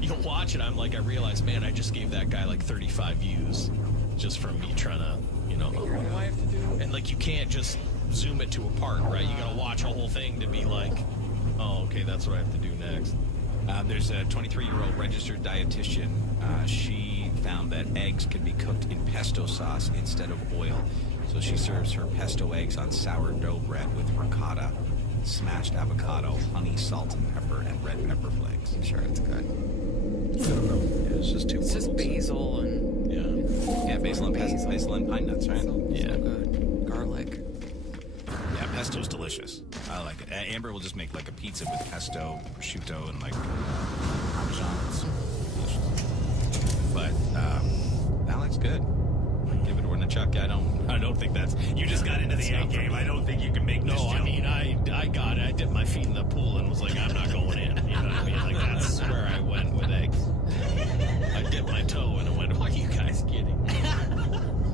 you'll watch it. I realize, man, I just gave that guy like 35 views just from me trying to, what do I have to do? And like, you can't just zoom it to a part, right? You got to watch a whole thing to be like, oh, okay, that's what I have to do next. There's a 23-year-old registered dietitian. She found that eggs can be cooked in pesto sauce instead of oil. So she serves her pesto eggs on sourdough bread with ricotta, smashed avocado, honey, salt, and pepper, and red pepper flakes. I'm sure it's good. I don't know. Yeah, it's just It's just basil and basil and pine nuts, right? So good. Garlic. Yeah, pesto's delicious. I like it. Amber will just make like a pizza with pesto, prosciutto, and like Parmesan. It's delicious. But that looks good. Give it a whirl. Chuck, I don't think that's. You just got into the egg game. I don't think you can make this jump. I mean, I got it. I dipped my feet in the pool and was like, I'm not going in. You know what I mean? Like, that's where I went with eggs. I dipped my toe and I went, are you guys kidding?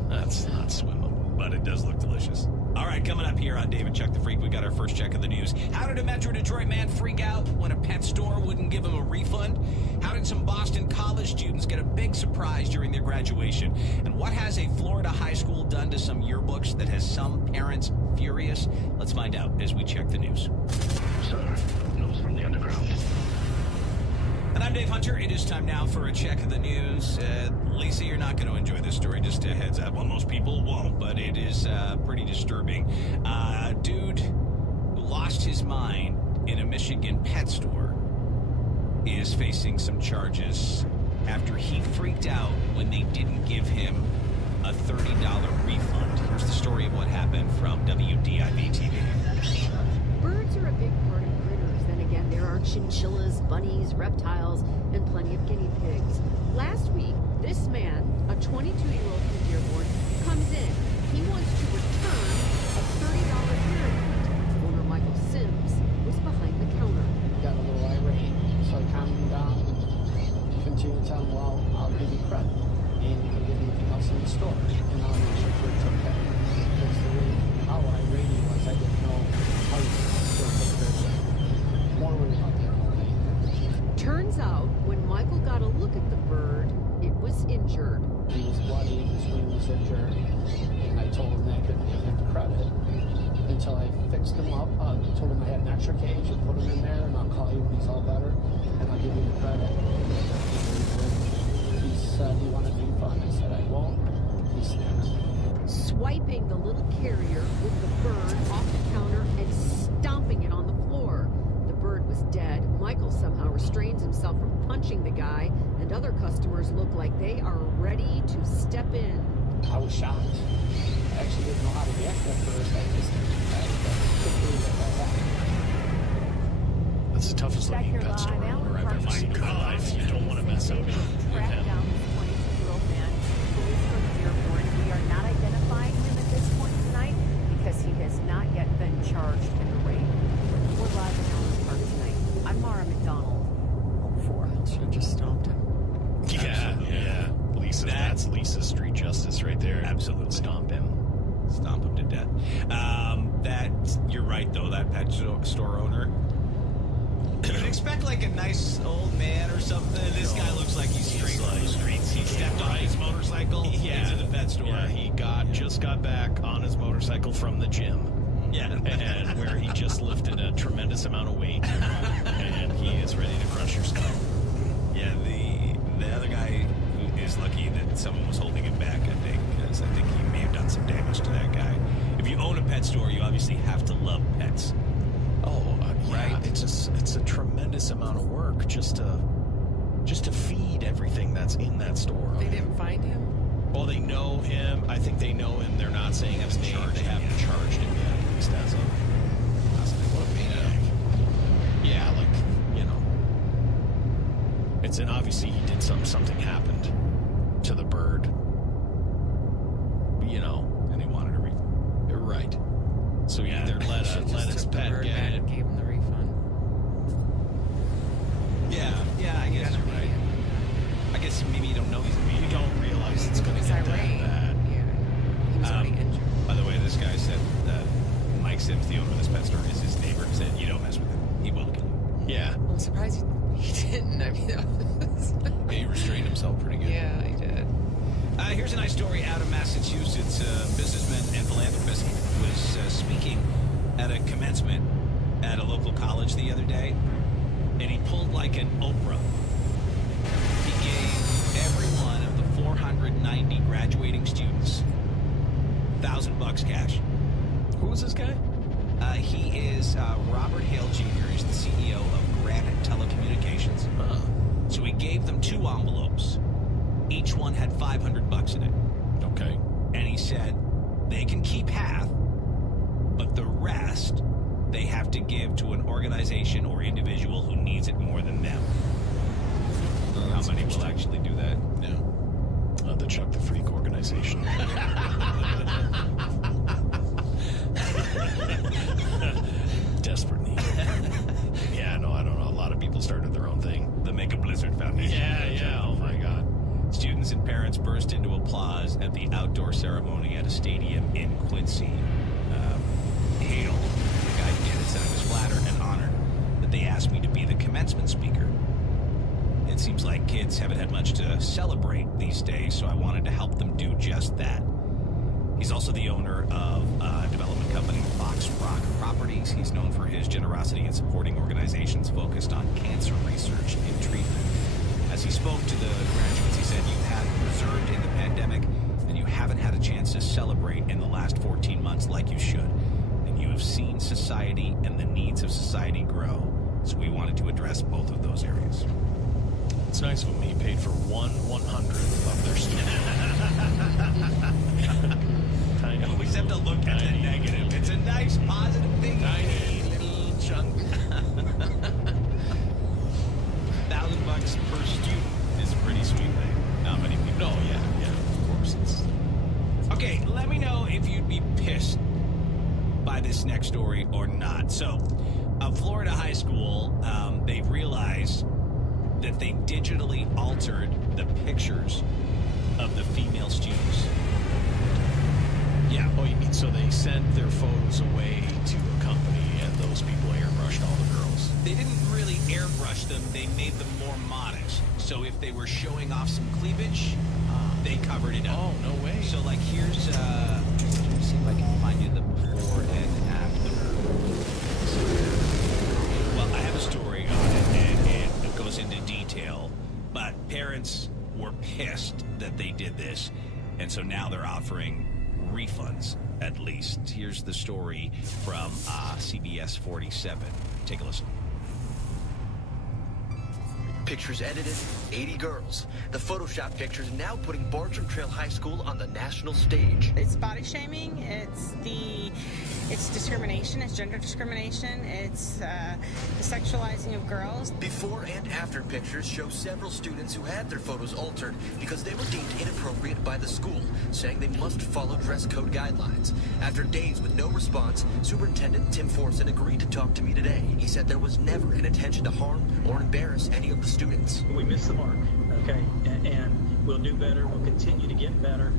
That's not swimmable. But it does look delicious. All right, coming up here on Dave and Chuck the Freak, we got our first check of the news. How did a Metro Detroit man freak out when a pet store wouldn't give him a refund? How did some Boston college students get a big surprise during their graduation? And what has a Florida high school done to some yearbooks that has some parents furious? Let's find out as we check the news. Sir, news from the underground. And I'm Dave Hunter. It is time now for a check of the news. Lisa, you're not going to enjoy this story, just a heads up. Well, most people won't, but it is pretty disturbing. Dude lost his mind in a Michigan pet store is facing some charges after he freaked out when they didn't give him a $30 refund. Here's the story of what happened from WDIV TV. Birds are a big part of critters. Then again, there are chinchillas, bunnies, reptiles, and plenty of guinea pigs. Last week, this man, a 22-year-old from Dearborn, comes in. He wants to return a $30 parrot. Owner Michael Sims was behind the counter. Got a little irate, so I calmed him down and continued to tell him, well, I'll give you credit. And you can get anything else in the store. And I'll make sure it's okay. Because the way how irate he was, I didn't know how he was still take care of it. More worried about that all day. Turns out, when Michael got a look at the bird, it was injured. He was bloody, his wing was injured, and I told him that I couldn't give him credit until I fixed him up. Told him I had an extra cage and put him in there, and I'll call you when he's all better, and I'll give you the credit. He said he wanted a refund. I said I won't. He snapped. Swiping the little carrier with the bird off the counter and stomping it on the floor. The bird was dead. Michael somehow restrains himself from punching the guy, and other customers look like they are ready to step in. I was shocked. I actually didn't know how to react at first. I couldn't believe that happened. That's the toughest looking pet store owner I've ever seen in my life. You don't want to mess up with Track him. down this 22-year-old man. Police from Dearborn. We are not identifying him at this point tonight because he has not yet been charged in the raid. We're live in Allen Park tonight. I'm Mara McDonald. Should have just stomped him. Yeah. That's Lisa's street justice right there. Absolutely. Stomp him. Stomp him to death. You're right, though, that pet store owner. You'd expect like a nice old man or something. This guy looks like he's straight from the streets. He stepped off his motorcycle into the pet store. Yeah, he just got back on his motorcycle from the gym. Yeah. And where he just lifted a tremendous amount of weight. And he is ready to crush your skull. Yeah, the other guy is lucky that someone was holding him back, I think, because I think he may have done some damage to that guy. If you own a pet store, you obviously have to love pets. Right. It's a tremendous amount of work just to feed everything that's in that store. They didn't find him? Well, they know him. I think they know him. They're not saying his name. They haven't charged him yet. At least as of. What a maniac. Yeah, it's an obviously he did something happened to the bird. And he wanted a refund. Right. So he either let his pet get it. And gave him the refund. Yeah, I guess you're right. I guess maybe you don't know he's a maniac. You don't realize it's going to get that bad. Yeah. He was already injured. By the way, this guy said that Mike Sims, the owner of this pet store, is his neighbor. Said, you don't mess with him. He will kill you. Yeah. I'm surprised he didn't. I mean, that was... He restrained himself pretty good. Yeah, he did. Here's a nice story out of Massachusetts. A businessman and philanthropist was speaking at a commencement at a local college the other day, and he pulled like an Oprah. He gave every one of the 490 graduating students $1,000 cash. Who is this guy? He is Robert Hale Jr. He's the CEO of Granite Telecommunications. So he gave them 2 envelopes. Each one had $500 in it. Okay. And he said they can keep half, but the rest they have to give to an organization or individual who needs it more than them. How many will actually do that? Yeah. The Chuck the Freak organization. Desperate need. Yeah, no, I don't know. A lot of people started their own thing. The Make a Blizzard Foundation. Yeah. Oh my God. Students and parents burst into applause at the outdoor ceremony at a stadium in Quincy. Hale, the guy who did it, said I was flattered and honored that they asked me to be the commencement speaker. It seems like kids haven't had much to celebrate these days, so I wanted to help them do just that. He's also the owner of development company Fox Rock Properties. He's known for his generosity in supporting organizations focused on cancer research and treatment. As he spoke to the graduates, he said, "You had preserved in the pandemic, and you haven't had a chance to celebrate in the last 14 months like you should. And you have seen society and the needs of society grow. So we wanted to address both of those areas. It's nice of them. He paid for 1/100th of their student. I always have to look at the negative. It's a nice, positive thing. Tiny little chunk. $1,000 per student is a pretty sweet thing. Not many people. No, yeah, of course. Okay, let me know if you'd be pissed by this next story or not. So, a Florida high school, they've realized that they digitally altered the pictures of the female students. Yeah. Oh, you mean so they sent their photos away to a company and those people airbrushed all the girls? They didn't really airbrush them. They made them more modest. So if they were showing off some cleavage, they covered it up. Oh, no way. So like here's, let me see if I can find you the before and after. Well, I have a story on it and it goes into detail, but parents were pissed that they did this. And so now they're offering refunds, at least. Here's the story from CBS 47. Take a listen. Pictures edited, 80 girls. The Photoshop pictures now putting Bartram Trail High School on the national stage. It's body shaming, it's discrimination, it's gender discrimination, it's the sexualizing of girls. Before and after pictures show several students who had their photos altered because they were deemed inappropriate by the school, saying they must follow dress code guidelines. After days with no response, Superintendent Tim Forson agreed to talk to me today. He said there was never an intention to harm or embarrass any of the students. We missed the mark, okay, and we'll do better. We'll continue to get better.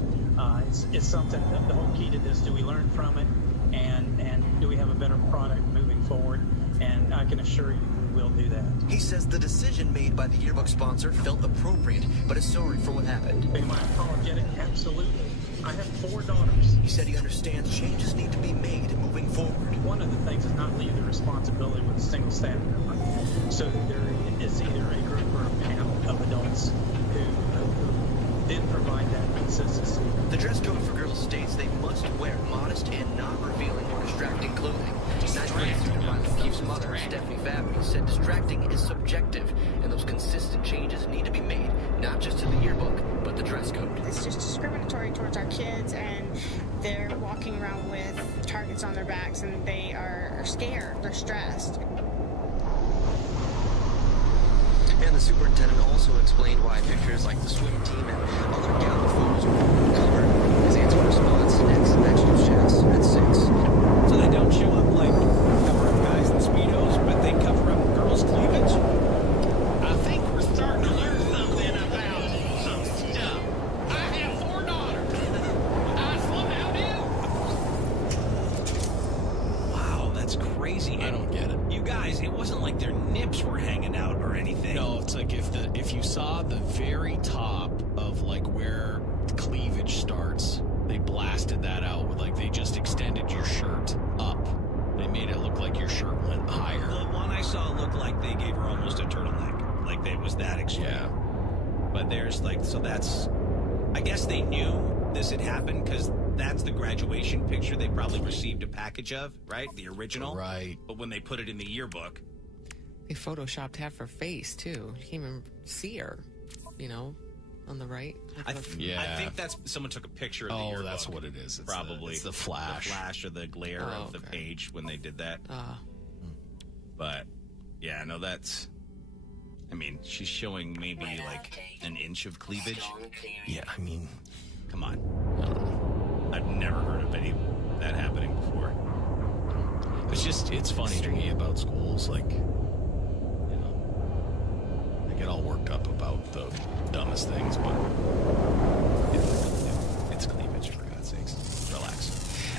It's something. The whole key to this: do we learn from it, and do we have a better product moving forward? And I can assure you, we will do that. He says the decision made by the yearbook sponsor felt appropriate, but is sorry for what happened. Am I apologetic? Absolutely. I have 4 daughters. He said he understands changes need to be made moving forward. One of the things is not leave the responsibility with a single staff member, so that there is either a group or a panel of adults who then provide that consistency. The dress code for girls states they must wear modest and not revealing or distracting clothing. Ninth-grade student Ron O'Keefe's mother, Stephanie Fabry, said distracting is subjective, and those consistent changes need to be made, not just to the yearbook, but the dress code. It's just discriminatory towards our kids, and they're walking around with targets on their backs, and they are scared, they're stressed. And the superintendent also explained why pictures like the swim team and other gala photos were covered. His answer response next news chats at 6. So they don't show up like cover up guys in Speedos, but they cover up girls' cleavage? I think we're starting to learn something about some stuff. I have 4 daughters. I somehow do. Wow, that's crazy. I don't get it. You guys, it wasn't like their nips were hanging out or anything. No, it's like if you saw the very top of like where cleavage starts, they blasted that out with like they just extended your shirt up. They made it look like your shirt went higher. The one I saw looked like they gave her almost a turtleneck. Like it was that extreme. Yeah. But there's like, so that's, I guess they knew this had happened because that's the graduation picture they probably received a package of, right? The original. Right. But when they put it in the yearbook. They photoshopped half her face, too. You can't even see her, you know, on the right. I think that's, someone took a picture of the yearbook. Oh, that's what it is. It's probably. It's the flash. The flash or the glare of the page when they did that. But, yeah, no, that's, I mean, she's showing maybe like an inch of cleavage. Yeah, I mean, come on. I've never heard of any that happening before. It's funny to me about schools, like, you know, I get all worked up about the dumbest things, but it's cleavage, for God's sakes. Relax.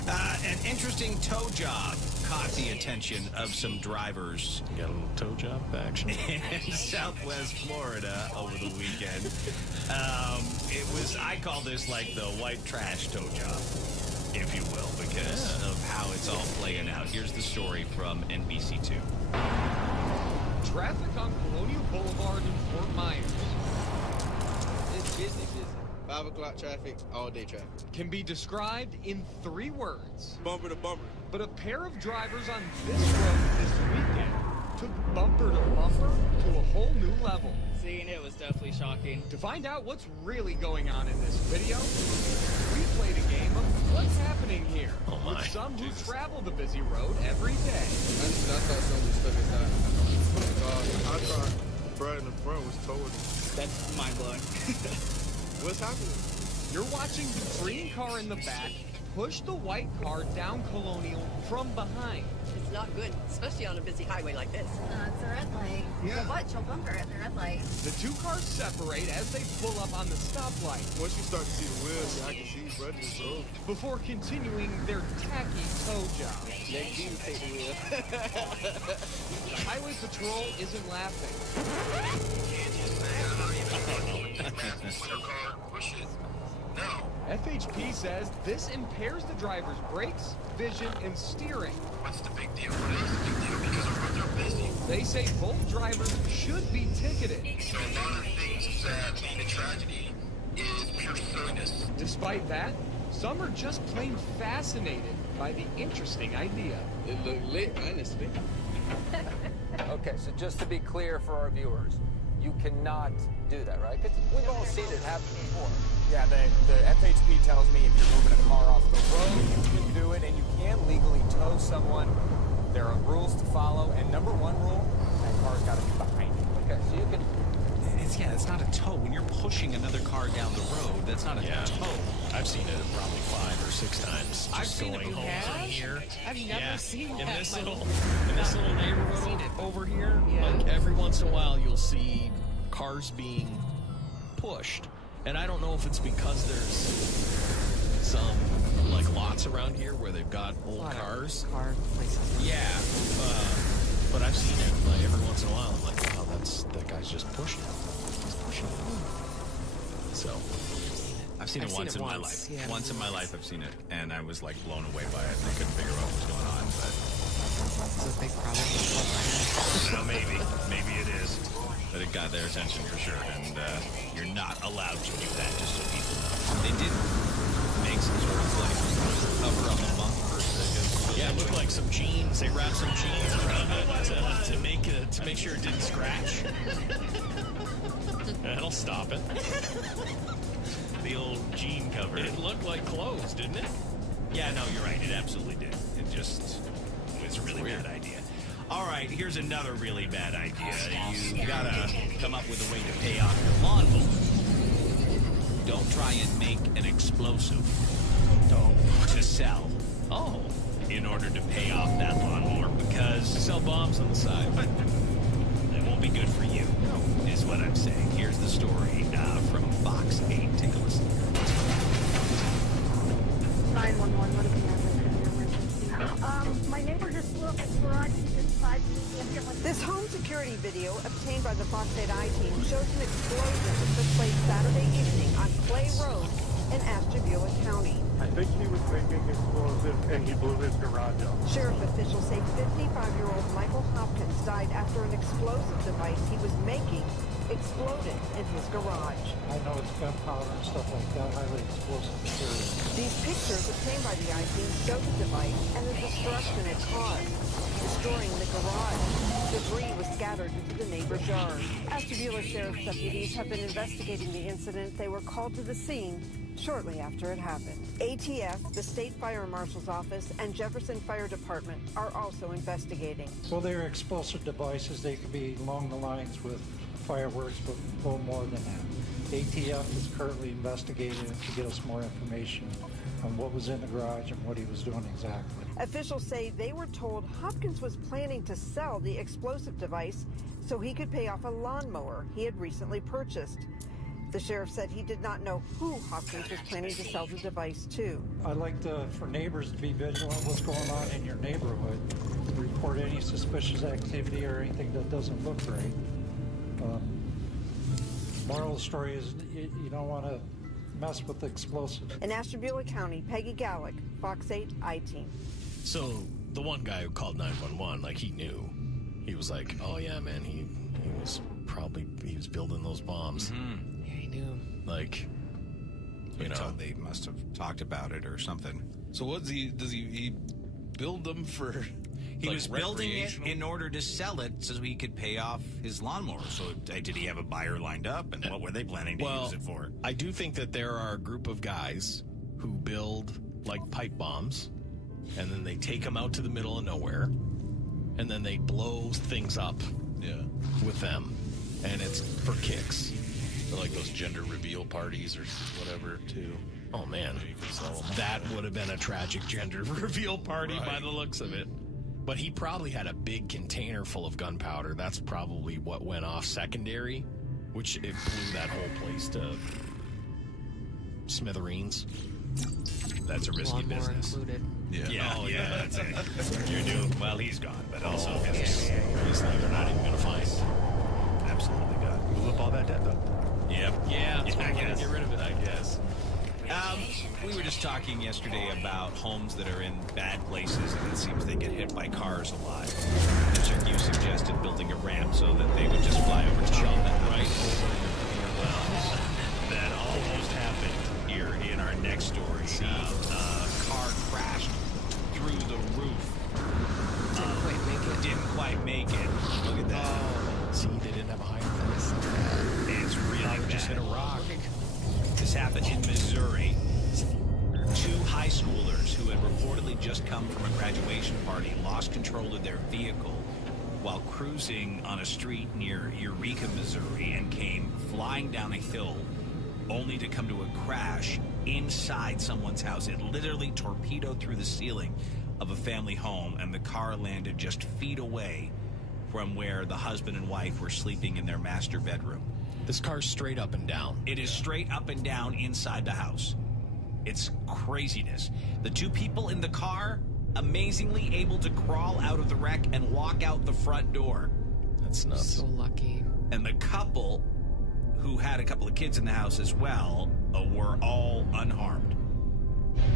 An interesting toe job caught the attention of some drivers. You got a little toe job action in Southwest Florida over the weekend. It was, I call this like the white trash toe job, if you will, because of how it's all playing out. Here's the story from NBC2. Traffic on Colonial Boulevard in Fort Myers. It's busy. 5 o'clock traffic, all day traffic. Can be described in 3 words. Bumper to bumper. But a pair of drivers on this road this weekend took bumper to bumper to a whole new level. Seeing it was definitely shocking. To find out what's really going on in this video, we played a game of what's happening here with some who travel the busy road every day. Honestly, I thought something was stuck inside. I thought the bird in the front was towed. That's mind-blowing. What's happening? You're watching the green car in the back push the white car down Colonial from behind. It's not good, especially on a busy highway like this. It's a red light. Yeah. So what? She'll bumper at the red light. The two cars separate as they pull up on the stoplight. Once you start to see the wheels, I can see brother is road. Before continuing their tacky tow job. Let you take the wheel. The Highway Patrol isn't laughing. FHP says this impairs the driver's brakes, vision, and steering. What's the big deal? What is the big deal? Because our roads are busy. They say both drivers should be ticketed. So a lot of things, sadly, the tragedy is pure silliness. Despite that, some are just plain fascinated by the interesting idea. It looked lit, honestly. Okay, so just to be clear for our viewers, you cannot do that, right? Because we've all seen it happen before. Yeah, the FHP tells me if you're moving a car off the road, you can do it, and you can legally tow someone. There are rules to follow, and number one rule, that car's got to be behind you. Okay, so you can... It's not a tow. When you're pushing another car down the road, that's not a tow. I've seen it probably 5 or 6 times. I've seen it going home before. from here. I've never seen in that. this little neighborhood over here. Yeah. Like every once in a while, you'll see cars being pushed, and I don't know if it's because there's some like lots around here where they've got old cars. Car places. Yeah, but I've seen it like every once in a while. I'm like, wow, that guy's just pushing. He's pushing. So I've seen it once in my life. Yeah. Once in my life, I've seen it, and I was like blown away by it. I couldn't figure out what was going on, but So they probably maybe it is. But it got their attention for sure, and you're not allowed to do that. Just so people know, they did make some sort of like cover on the bumper. yeah, it looked like some jeans. They wrapped some jeans around it to make sure it didn't scratch. That'll stop it. The old jean cover. It looked like clothes, didn't it? Yeah, no, you're right. It absolutely did. It was a really bad idea. All right, here's another really bad idea. You gotta come up with a way to pay off your lawnmower. Don't try and make an explosive to sell. Oh. In order to pay off that lawnmower, because They sell bombs on the side. that won't be good for you, is what I'm saying. Here's the story from Fox 8. Take a listen. 911, what do we have in the emergency? My neighbor just blew up his garage. He's inside. This home security video obtained by the Fox 8 I-Team shows an explosion that took place Saturday evening on Clay Road in Ashtabula County. I think he was making explosives and he blew his garage up. Sheriff officials say 55-year-old Michael Hopkins died after an explosive device he was making exploded in his garage. I know it's gunpowder and stuff like that, highly explosive material. These pictures obtained by the I-Team show the device and the destruction it caused, destroying the garage. Debris was scattered into the neighbor's yard. Ashtabula Sheriff's deputies have been investigating the incident. They were called to the scene shortly after it happened. ATF, the State Fire Marshal's Office, and Jefferson Fire Department are also investigating. Well, they're explosive devices. They could be along the lines with fireworks, but a little more than that. ATF is currently investigating it to get us more information on what was in the garage and what he was doing exactly. Officials say they were told Hopkins was planning to sell the explosive device so he could pay off a lawnmower he had recently purchased. The sheriff said he did not know who Hopkins was planning to sell the device to. I'd like for neighbors to be vigilant what's going on in your neighborhood. Report any suspicious activity or anything that doesn't look right. Moral of the story is you don't want to mess with explosives. In Ashtabula County, Peggy Gallick, Fox 8 I-Team. So the one guy who called 911, like he knew. He was like, oh yeah, man, he was building those bombs. Mm-hmm. Yeah, he knew. Like, you know, they must have talked about it or something. So what does he build them for? He was building it in order to sell it so he could pay off his lawnmower. So did he have a buyer lined up, and what were they planning to use it for? I do think that there are a group of guys who build like pipe bombs, and then they take them out to the middle of nowhere, and then they blow things up with them, and it's for kicks. Or like those gender reveal parties or whatever, too. Oh, man. That would have been a tragic gender reveal party by the looks of it. But he probably had a big container full of gunpowder. That's probably what went off secondary, which it blew that whole place to smithereens. That's a risky Lawnmower business. included. Yeah. Oh, yeah. That's it. You knew. Well, he's gone, but also obviously they're not even going to find it. Absolutely gone. Move up all that debt, though. Yep. Yeah, that's I one way to guess. get rid of it, I guess. We were just talking yesterday about homes that are in bad places, and it seems they get hit by cars a lot. And Chuck, you suggested building a ramp so that they would just fly over top of it, right? Well, that almost happened here in our next story. A car crashed through the roof. Didn't quite make it. Look at that. See, they didn't have a higher fence. It's really bad. Just hit a rock. This happened in Missouri. 2 high schoolers who had reportedly just come from a graduation party lost control of their vehicle while cruising on a street near Eureka, Missouri, and came flying down a hill only to come to a crash inside someone's house. It literally torpedoed through the ceiling of a family home, and the car landed just feet away from where the husband and wife were sleeping in their master bedroom. This car's straight up and down. It is straight up and down inside the house. It's craziness. The 2 people in the car, amazingly able to crawl out of the wreck and walk out the front door. That's nuts. So lucky. And the couple, who had a couple of kids in the house as well, were all unharmed.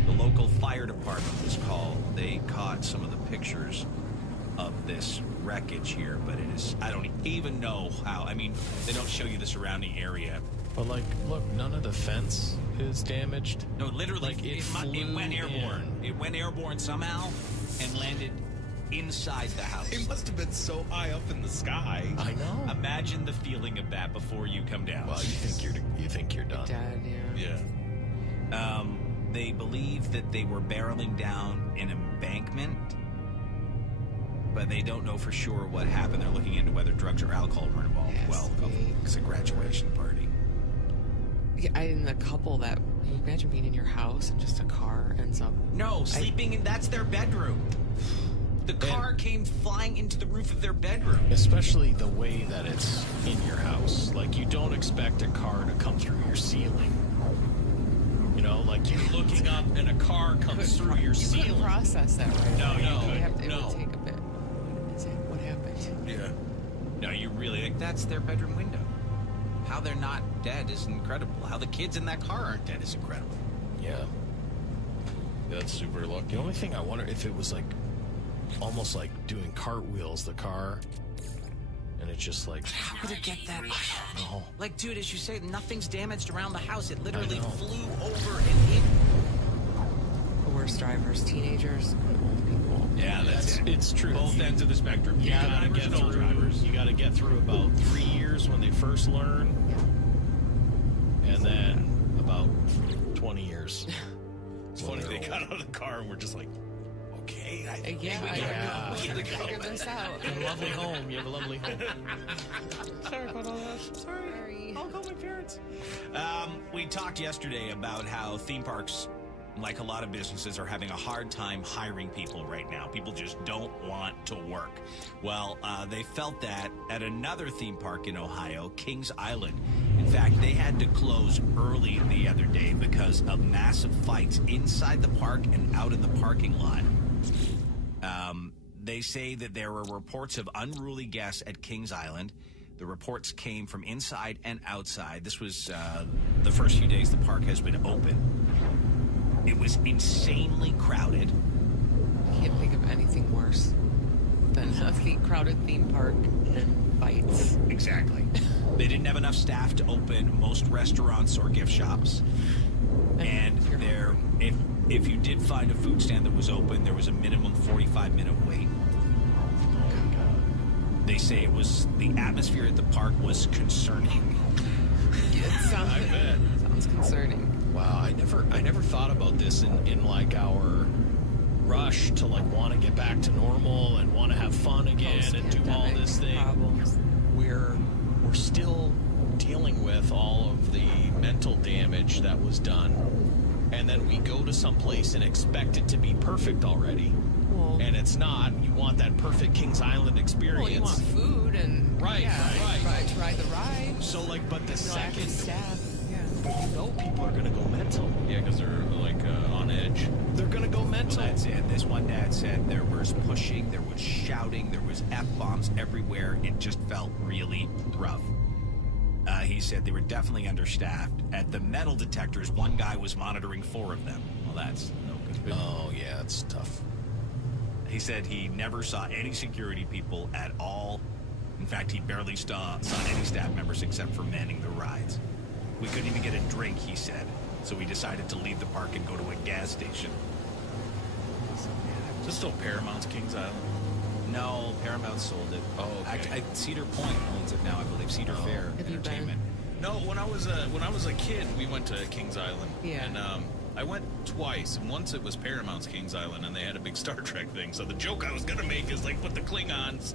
The local fire department was called. They caught some of the pictures of this wreckage here, but it is, I don't even know how. I mean, they don't show you the surrounding area. But like, look, none of the fence is damaged. No, literally, like it went airborne. It went airborne somehow and landed inside the house. It must have been so high up in the sky. I know. Imagine the feeling of that before you come down. Well, you think you're done. Dead, yeah. Yeah. They believe that they were barreling down an embankment, but they don't know for sure what happened. They're looking into whether drugs or alcohol were involved. Well, it's a graduation party. Yeah, and the couple that, can you imagine being in your house and just a car ends up... No, sleeping in, that's their bedroom. The car came flying into the roof of their bedroom. Especially the way that it's in your house. Like, you don't expect a car to come through your ceiling. You know, like you're looking up and a car comes through your ceiling. You couldn't process that right No, away. you couldn't. It No. would take a bit. What happened? Yeah. No, you really, like, that's their bedroom window. How they're not dead is incredible. How the kids in that car aren't dead is incredible. Yeah. That's super lucky. The only thing I wonder if it was like almost like doing cartwheels, the car, and it's just like, How could it get that? I don't know. Like, dude, as you say, nothing's damaged around the house. It literally flew over and in. The worst drivers, teenagers, and old people. Yeah, that's it. It's true. Both ends of the spectrum. You gotta get through. You gotta get through about 3 years when they first learn, and then about 20 years. It's funny they got out of the car and we're just like, okay, I think we gotta figure this out. You have a lovely home. You have a lovely home. Sorry about all that. Sorry. I'll call my parents. We talked yesterday about how theme parks, like a lot of businesses, are having a hard time hiring people right now. People just don't want to work. Well, they felt that at another theme park in Ohio, Kings Island. In fact, they had to close early the other day because of massive fights inside the park and out in the parking lot. They say that there were reports of unruly guests at Kings Island. The reports came from inside and outside. This was the first few days the park has been open. It was insanely crowded. I can't think of anything worse than a crowded theme park and fights. Exactly. They didn't have enough staff to open most restaurants or gift shops. And if you did find a food stand that was open, there was a minimum 45-minute wait. They say it was the atmosphere at the park was concerning. It sounds, I bet. Sounds concerning. Wow, I never thought about this in like our rush to like want to get back to normal and want to have fun again and do all this thing. Problems. We're still dealing with all of the mental damage that was done, and then we go to some place and expect it to be perfect already. Well, and it's not. You want that perfect Kings Island experience. Well, you want food and right. Ride the ride. So like, but the second staff, people are gonna go mental. Yeah, because they're like on edge. They're gonna go mental. Well, that's it. This one dad said there was pushing, there was shouting, there was F-bombs everywhere. It just felt really rough. He said they were definitely understaffed. At the metal detectors, one guy was monitoring 4 of them. Well, that's no good. Oh, yeah, it's tough. He said he never saw any security people at all. In fact, he barely saw any staff members except for manning the rides. We couldn't even get a drink, he said. So we decided to leave the park and go to a gas station. Is this still Paramount's Kings Island? No, Paramount sold it. Oh, okay. Cedar Point owns it now, I believe. Cedar Fair Have you Entertainment. No, when I was a kid, we went to Kings Island. Yeah. And I went twice, and once it was Paramount's Kings Island, and they had a big Star Trek thing. So the joke I was gonna make is like put the Klingons.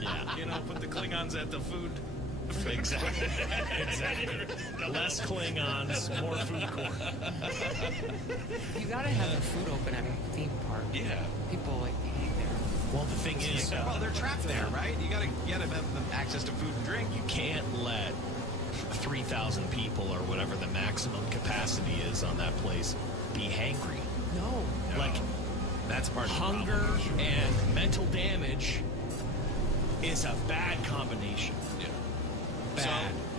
Yeah. You know, put the Klingons at the food. Exactly. Less Klingons, more food court. You gotta have the food open at a theme park. Yeah. People like to eat there. Well, the thing is, well, they're trapped there, right? You gotta have them access to food and drink. You can't let 3,000 people or whatever the maximum capacity is on that place be hangry. No. Like, that's part of the hunger problem. and mental damage is a bad combination. Yeah. Bad. So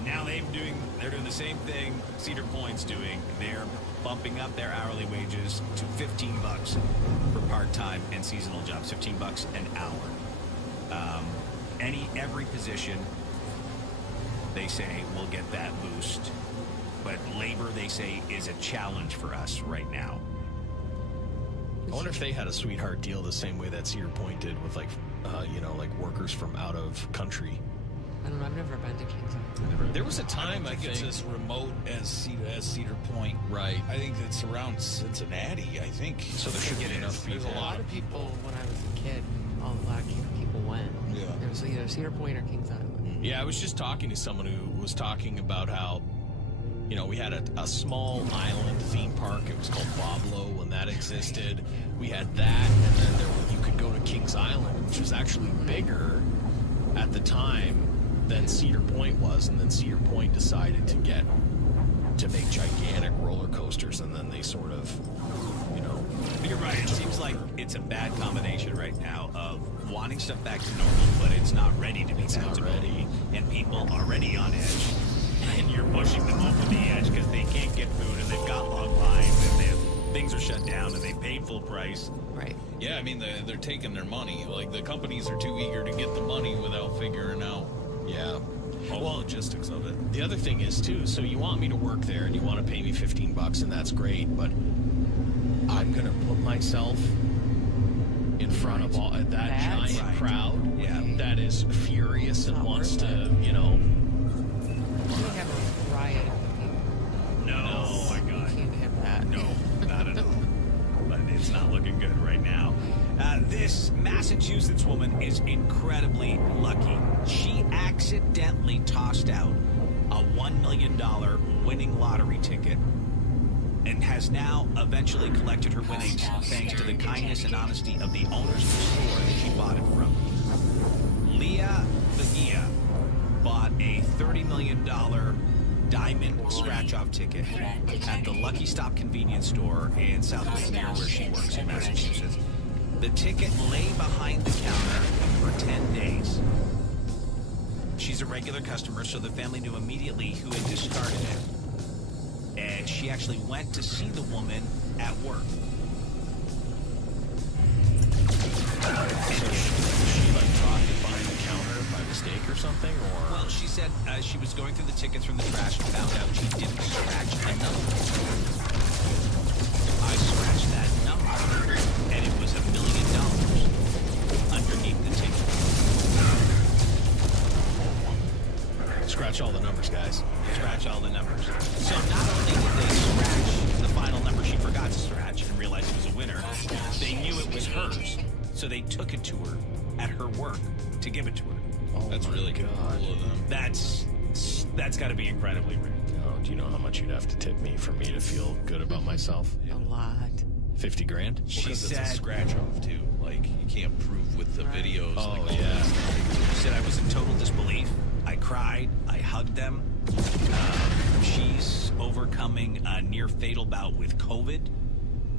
now they're doing the same thing Cedar Point's doing. They're bumping up their hourly wages to $15 for part-time and seasonal jobs. $15 an hour. Every position, they say, will get that boost. But labor, they say, is a challenge for us right now. I wonder if they had a sweetheart deal the same way that Cedar Point did with like workers from out of country. I don't know. I've never been to Kings Island. There was a time I think it's as remote as Cedar Point. Right. I think it's around Cincinnati. I think. So there should get enough There's people. a lot of people when I was a kid. A lot of people went. Yeah. It was either Cedar Point or Kings Island. Yeah, I was just talking to someone who was talking about how, we had a small island theme park. It was called Boblo when that existed. We had that, and then you could go to Kings Island, which was actually bigger at the time than Cedar Point was, and then Cedar Point decided to make gigantic roller coasters, and then they sort of, You're right. It seems like it's a bad combination right now of wanting stuff back to normal, but it's not ready to be back to normal. And people already on edge, and you're pushing them over the edge because they can't get food, and they've got long lines, and things are shut down, and they paid full price. Right. Yeah, I mean, they're taking their money. Like, the companies are too eager to get the money without figuring out all the logistics of it. The other thing is, too, so you want me to work there, and you want to pay me $15, and that's great, but I'm going to put myself in front of all that giant crowd that is furious and wants to, We have a riot at the people. No, oh my God. You can't have that. No, not at all. But it's not looking good right now. This Massachusetts woman is incredibly lucky. She accidentally tossed out a $1 million winning lottery ticket and has now eventually collected her winnings thanks to the kindness and honesty of the owners of the store that she bought it from. Leah Bahia bought a $30 million diamond scratch-off ticket at the Lucky Stop convenience store in Southwest near where she works in Massachusetts. The ticket lay behind the counter for 10 days. She's a regular customer, so the family knew immediately who had discarded it. And she actually went to see the woman at work. She dropped it behind the counter by mistake or something, or? Well, she said she was going through the tickets from the trash and found out she didn't scratch another one. numbers, guys. Scratch all the numbers. So not only did they scratch the final number she forgot to scratch and realize it was a winner, they knew it was hers. So they took it to her at her work to give it to her. Oh, that's really cool of them. That's got to be incredibly rare. Oh, do you know how much you'd have to tip me for me to feel good about myself? A lot. 50 grand? She said it's a scratch off too. Like you can't prove with the videos. Oh, like, yeah. She said I was in total disbelief. I cried. I hugged them. She's overcoming a near fatal bout with COVID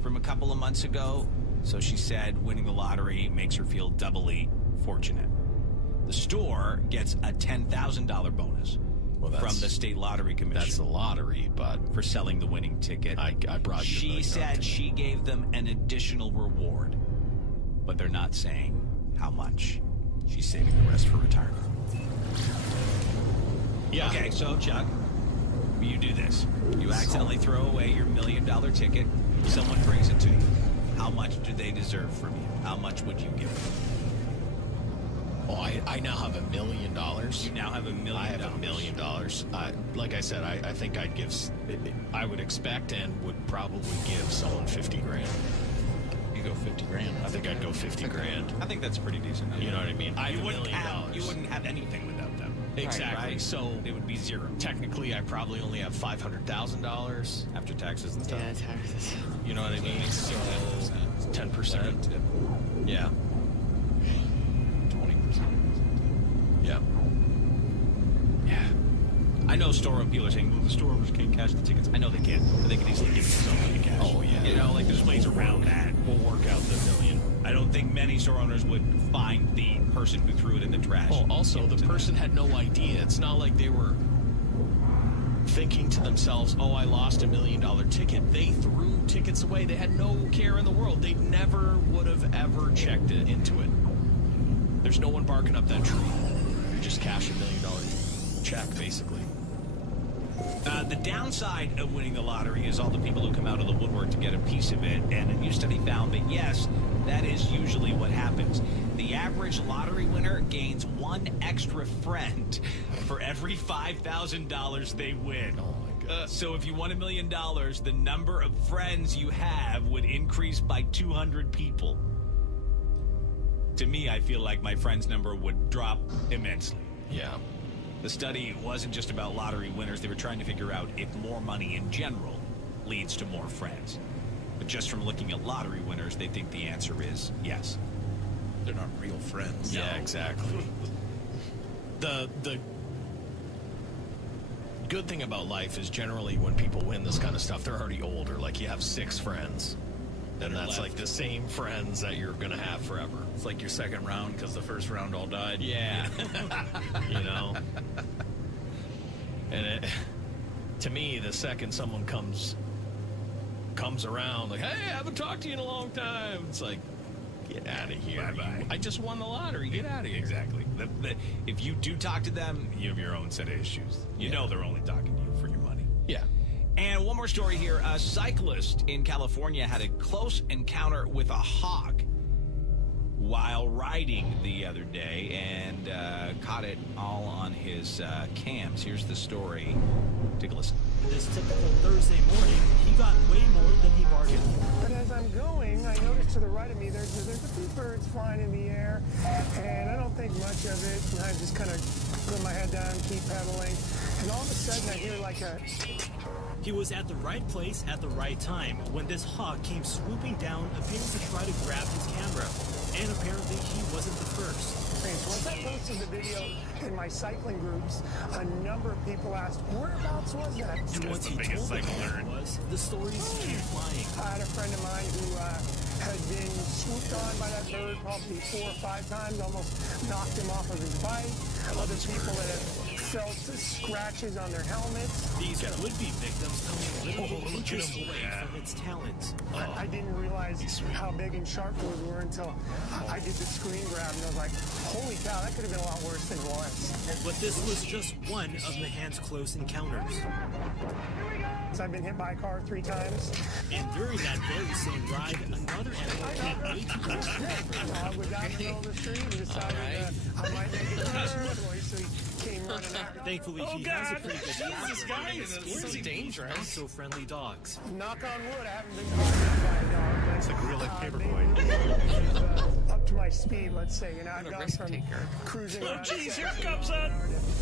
from a couple of months ago. So she said winning the lottery makes her feel doubly fortunate. The store gets a $10,000 bonus from the state lottery commission. That's the lottery, but for selling the winning ticket. I brought you. She said she gave them an additional reward, but they're not saying how much. She's saving the rest for retirement. Yeah. Okay, so Chuck, you do this. You accidentally throw away your $1 million ticket. Someone brings it to you. How much do they deserve from you? How much would you give them? Oh, I now have $1 million. You now have $1 million. I have $1 million. Like I said, I think I'd give. I would expect and would probably give someone 50 grand. You go 50 grand. I think I'd go 50 grand. I think that's pretty decent. You know what I mean? I have $1 million. You wouldn't have anything without them. Exactly. Right? So it would be zero. Technically, I probably only have $500,000 after taxes and stuff. Yeah, taxes. You know what I mean? So 10%. Yeah. 20%. Yeah. Yeah. I know store people are saying, well, the store owners can't cash the tickets. I know they can't, but they can easily give you somebody cash. Oh, yeah. You know, like there's ways around that. We'll work out the $1 million. I don't think many store owners would find the person who threw it in the trash. Oh, also, the person had no idea. It's not like they were thinking to themselves, oh, I lost $1 million ticket. They threw tickets away. They had no care in the world. They never would have ever checked into it. There's no one barking up that tree. You just cash $1 million check, basically. The downside of winning the lottery is all the people who come out of the woodwork to get a piece of it. And a new study found that, yes, that is usually what happens. The average lottery winner gains one extra friend for every $5,000 they win. Oh, my God. So if you won $1 million, the number of friends you have would increase by 200 people. To me, I feel like my friends' number would drop immensely. Yeah. The study wasn't just about lottery winners. They were trying to figure out if more money in general leads to more friends. But just from looking at lottery winners, they think the answer is yes. They're not real friends. Yeah, exactly. The good thing about life is generally when people win this kind of stuff, they're already older. Like you have 6 friends. And that's like the same friends that you're going to have forever. It's like your second round because the first round all died. Yeah. You know? And to me, the second someone comes around like, hey, I haven't talked to you in a long time. It's like, get out of here. Bye-bye. I just won the lottery. Get out of here. Exactly. If you do talk to them, you have your own set of issues. You know they're only talking to you for your money. Yeah. And one more story here. A cyclist in California had a close encounter with a hog while riding the other day and caught it all on his cams. Here's the story. Take a listen. This typical Thursday morning, he got way more than he bargained for. But as I'm going, I noticed to the right of me, there's a few birds flying in the air, and I don't think much of it, and I just kind of put my head down, keep pedaling, and all of a sudden I hear like a... He was at the right place at the right time when this hawk came swooping down, appearing to try to grab his camera. And apparently he wasn't the first. Once I posted the video in my cycling groups, a number of people asked, whereabouts was that? And once he told them where it was, the stories came flying. I had a friend of mine who had been swooped on by that bird probably 4 or 5 times, almost knocked him off of his bike. Other people that had felt scratches on their helmets. These would-be victims coming literally inches away from its talons. I didn't realize how big and sharp those were until I did the screen grab, and I was like, holy cow, that could have been a lot worse than it was. But this was just one of Mahan's close encounters. So I've been hit by a car 3 times. And during that very same ride, another animal I was out in the middle of the street and decided I might make it to so he came running after. Thankfully, he has a pretty good Jesus, guys, this is dangerous. Not so friendly dogs. Knock on wood, I haven't been caught by a dog. But It's like real life Paperboy. Up to my speed, let's say. You know, I've gone from cruising. Oh, jeez, here it comes on. To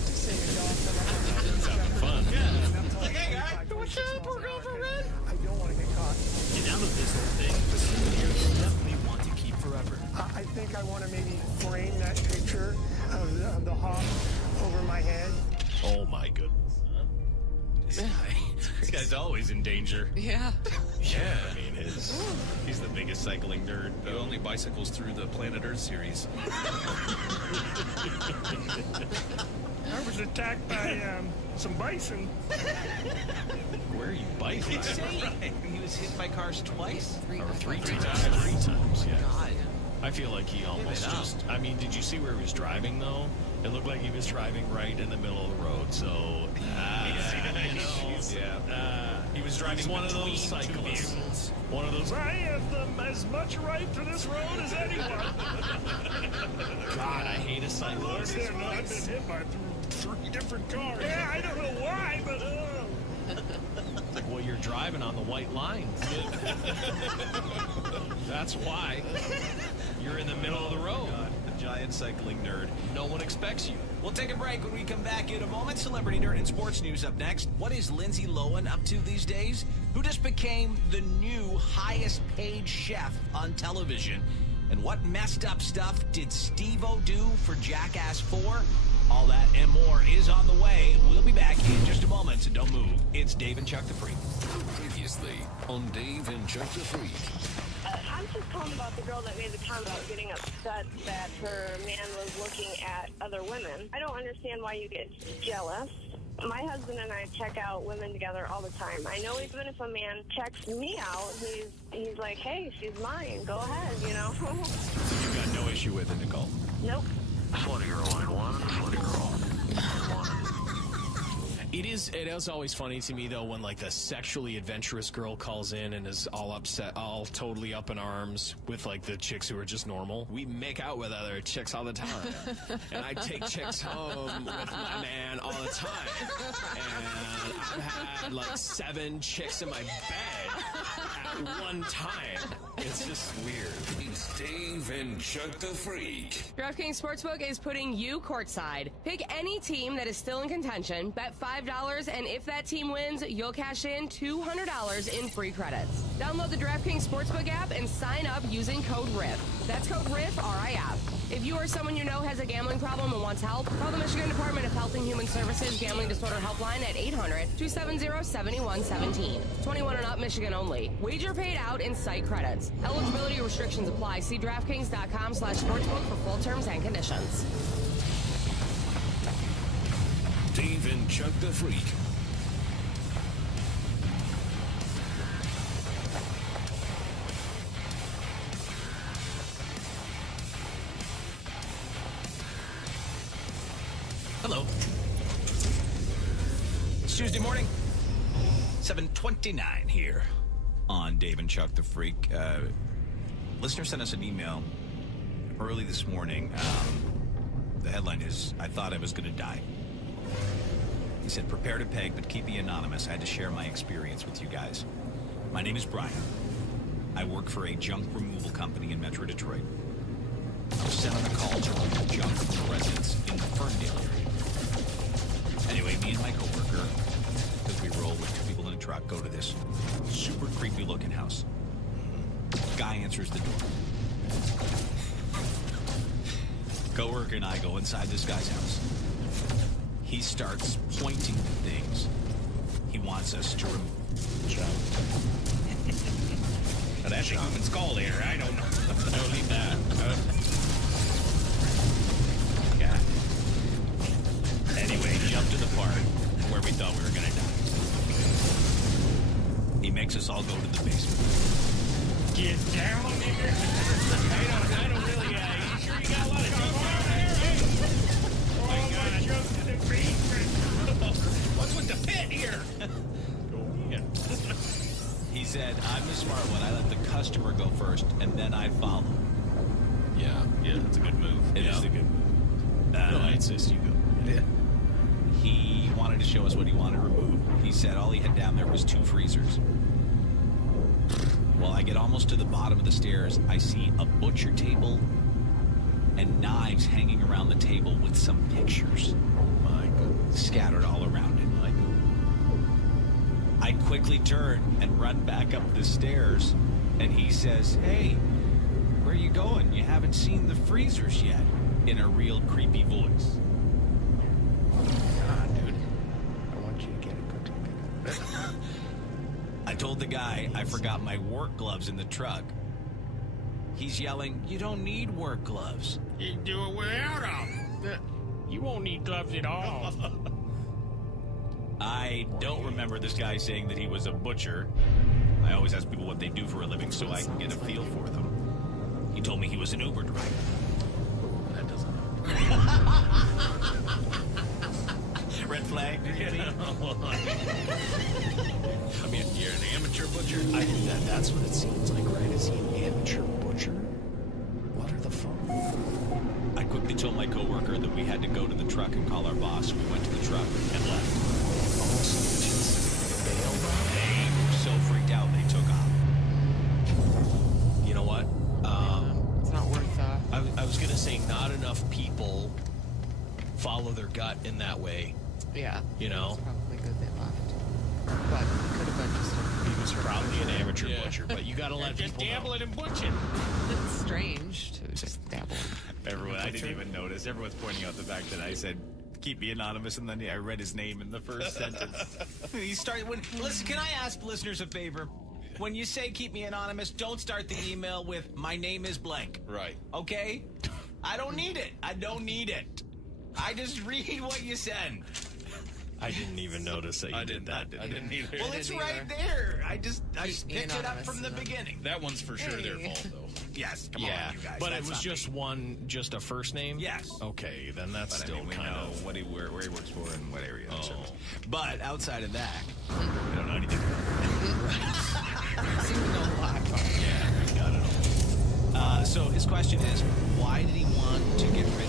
seeing a dog come up. It's having fun. Like, hey, guy, what's up? We're going for a run. I don't want to get caught. Get out of this whole thing. The souvenir you'll definitely want to keep forever. I think I want to maybe frame that picture of the hawk over my head. Oh my goodness. This guy's always in danger. Yeah. Yeah, I mean, he's the biggest cycling nerd. He only bicycles through the Planet Earth series. I was attacked by some bison. Where are you biking? Did say he was hit by cars twice? Or three times, yeah. God. I feel like he almost just... I mean, did you see where he was driving, though? It looked like he was driving right in the middle of the road, so... he was driving one of those cyclists. One of those... I have as much right to this road as anyone. God, I hate a cyclist. I've been hit by three different cars. Yeah, I don't know why, but... It's like, well, you're driving on the white lines. That's why. You're in the middle of the road. A giant cycling nerd. No one expects you. We'll take a break. When we come back in a moment, celebrity nerd and sports news up next. What is Lindsay Lohan up to these days? Who just became the new highest paid chef on television? And what messed up stuff did Steve-O do for Jackass 4? All that and more is on the way. We'll be back in just a moment, so don't move. It's Dave and Chuck the Freak. Previously on Dave and Chuck the Freak. I'm just calling about the girl that made the comment about getting upset that her man was looking at other women. I don't understand why you get jealous. My husband and I check out women together all the time. I know even if a man checks me out, he's like, hey, she's mine. Go ahead, you know? So you got no issue with it, Nicole? Nope. Funny girl line one, funny girl. It is always funny to me, though, when, like, the sexually adventurous girl calls in and is all upset, all totally up in arms with, like, the chicks who are just normal. We make out with other chicks all the time. And I take chicks home with my man all the time. And I've had, like, 7 chicks in my bed at one time. It's just weird. It's Dave and Chuck the Freak. DraftKings Sportsbook is putting you courtside. Pick any team that is still in contention, bet $5, and if that team wins, you'll cash in $200 in free credits. Download the DraftKings Sportsbook app and sign up using code RIF. That's code RIF, R-I-F. If you or someone you know has a gambling problem and wants help, call the Michigan Department of Health and Human Services Gambling Disorder Helpline at 800-270-7117. 21 and up, Michigan only. Wager paid out in site credits. Eligibility restrictions apply. See DraftKings.com/sportsbook for full terms and conditions. Dave and Chuck the Freak. Hello. It's Tuesday morning, 7:29 here on Dave and Chuck the Freak. Listener sent us an email early this morning. The headline is, I thought I was going to die. He said, prepare to peg, but keep me anonymous. I had to share my experience with you guys. My name is Brian. I work for a junk removal company in Metro Detroit. I was sent on a call to remove junk from the residents in the Ferndale area. Anyway, me and my coworker, because we roll with 2 people in a truck, go to this super creepy looking house. Guy answers the door. Coworker and I go inside this guy's house. He starts pointing to things he wants us to remove. Now, that's a woman's call there. I don't know. Don't need that. Yeah. Anyway, jump to the part where we thought we were going to die. He makes us all go to the basement. Get down there. I don't really, you sure you got a lot of junk down there? Hey. Oh, my junk to the basement. What's with the pit here? He He said, I'm the smart one. I let the customer go first, and then I follow. Yeah, that's a good move. It is a good move. No, I insist you go. Yeah. He wanted to show us what he wanted to remove. He said all he had down there was 2 freezers. Well, I get almost to the bottom of the stairs. I see a butcher table and knives hanging around the table with some pictures. My goodness. Scattered all around it. I quickly turn and run back up the stairs, and he says, hey, where are you going? You haven't seen the freezers yet, in a real creepy voice. Dude. I want you to get a good look at that. I told the guy I forgot my work gloves in the truck. He's yelling, you don't need work gloves. You do it without them. You won't need gloves at all. I don't remember this guy saying that he was a butcher. I always ask people what they do for a living so I can get a feel for them. He told me he was an Uber driver. That doesn't Red flag. I mean, you're an amateur butcher? That's what it seems like, right? Is he an amateur butcher? What are the phones? I quickly told my coworker that we had to go to the truck and call our boss. We went to the truck and left. They were so freaked out they took off. You know what? It's not worth that. I was going to say not enough people follow their gut in that way. Yeah. You know? It's probably good they left. But it could have been just He was probably an amateur butcher, but you got to let Just people know. dabbling and butching. It's strange to just dabble. Everyone, I didn't even notice. Everyone's pointing out the fact that I said, keep me anonymous, and then I read his name in the first sentence. He started, listen, can I ask listeners a favor? When you say keep me anonymous, don't start the email with, my name is blank. Right. Okay? I don't need it. I don't need it. I just read what you send. I didn't even notice that you did that. I didn't either. Well, it's right there. I just picked it up from the beginning. That one's for sure their fault, though. Yes, come Yeah, on, you guys. but That's it was not me. just a first name? Yes. Okay, then that's But still I mean, we kind know of... where he works for and what area. Oh. Service. But outside of that, we don't know anything about Seem to know a lot. Yeah, got it all. So his question is, why did he want to get rid of 2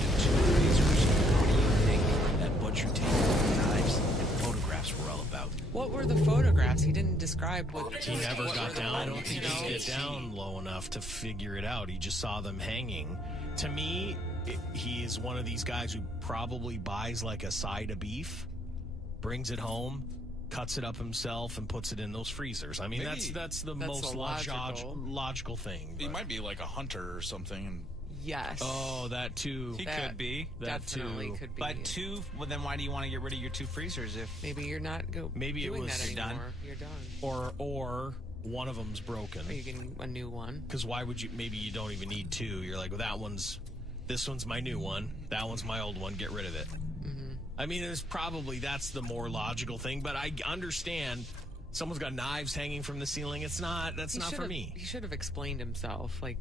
razors? What do you think that butcher table, knives, and photographs were all about? What were the photographs? He didn't describe what. He never what got were the down. photos, He you didn't know? get down low enough to figure it out. He just saw them hanging. To me, he is one of these guys who probably buys like a side of beef, brings it home, cuts it up himself, and puts it in those freezers. I mean, Maybe that's the that's most the logical thing. He but- might be like a hunter or something. And Yes. Oh, that too. He That could be. That definitely too. could be. But 2, well, then why do you want to get rid of your 2 freezers if... Maybe you're not Maybe it doing was- that you're anymore. done? You're done. Or one of them's broken. Are you getting a new one? Because why would you? Maybe you don't even need 2. You're like, well, this one's my new one. That one's my old one. Get rid of it. Mm-hmm. I mean, that's the more logical thing. But I understand someone's got knives hanging from the ceiling. That's not for me. He should have explained himself. Like,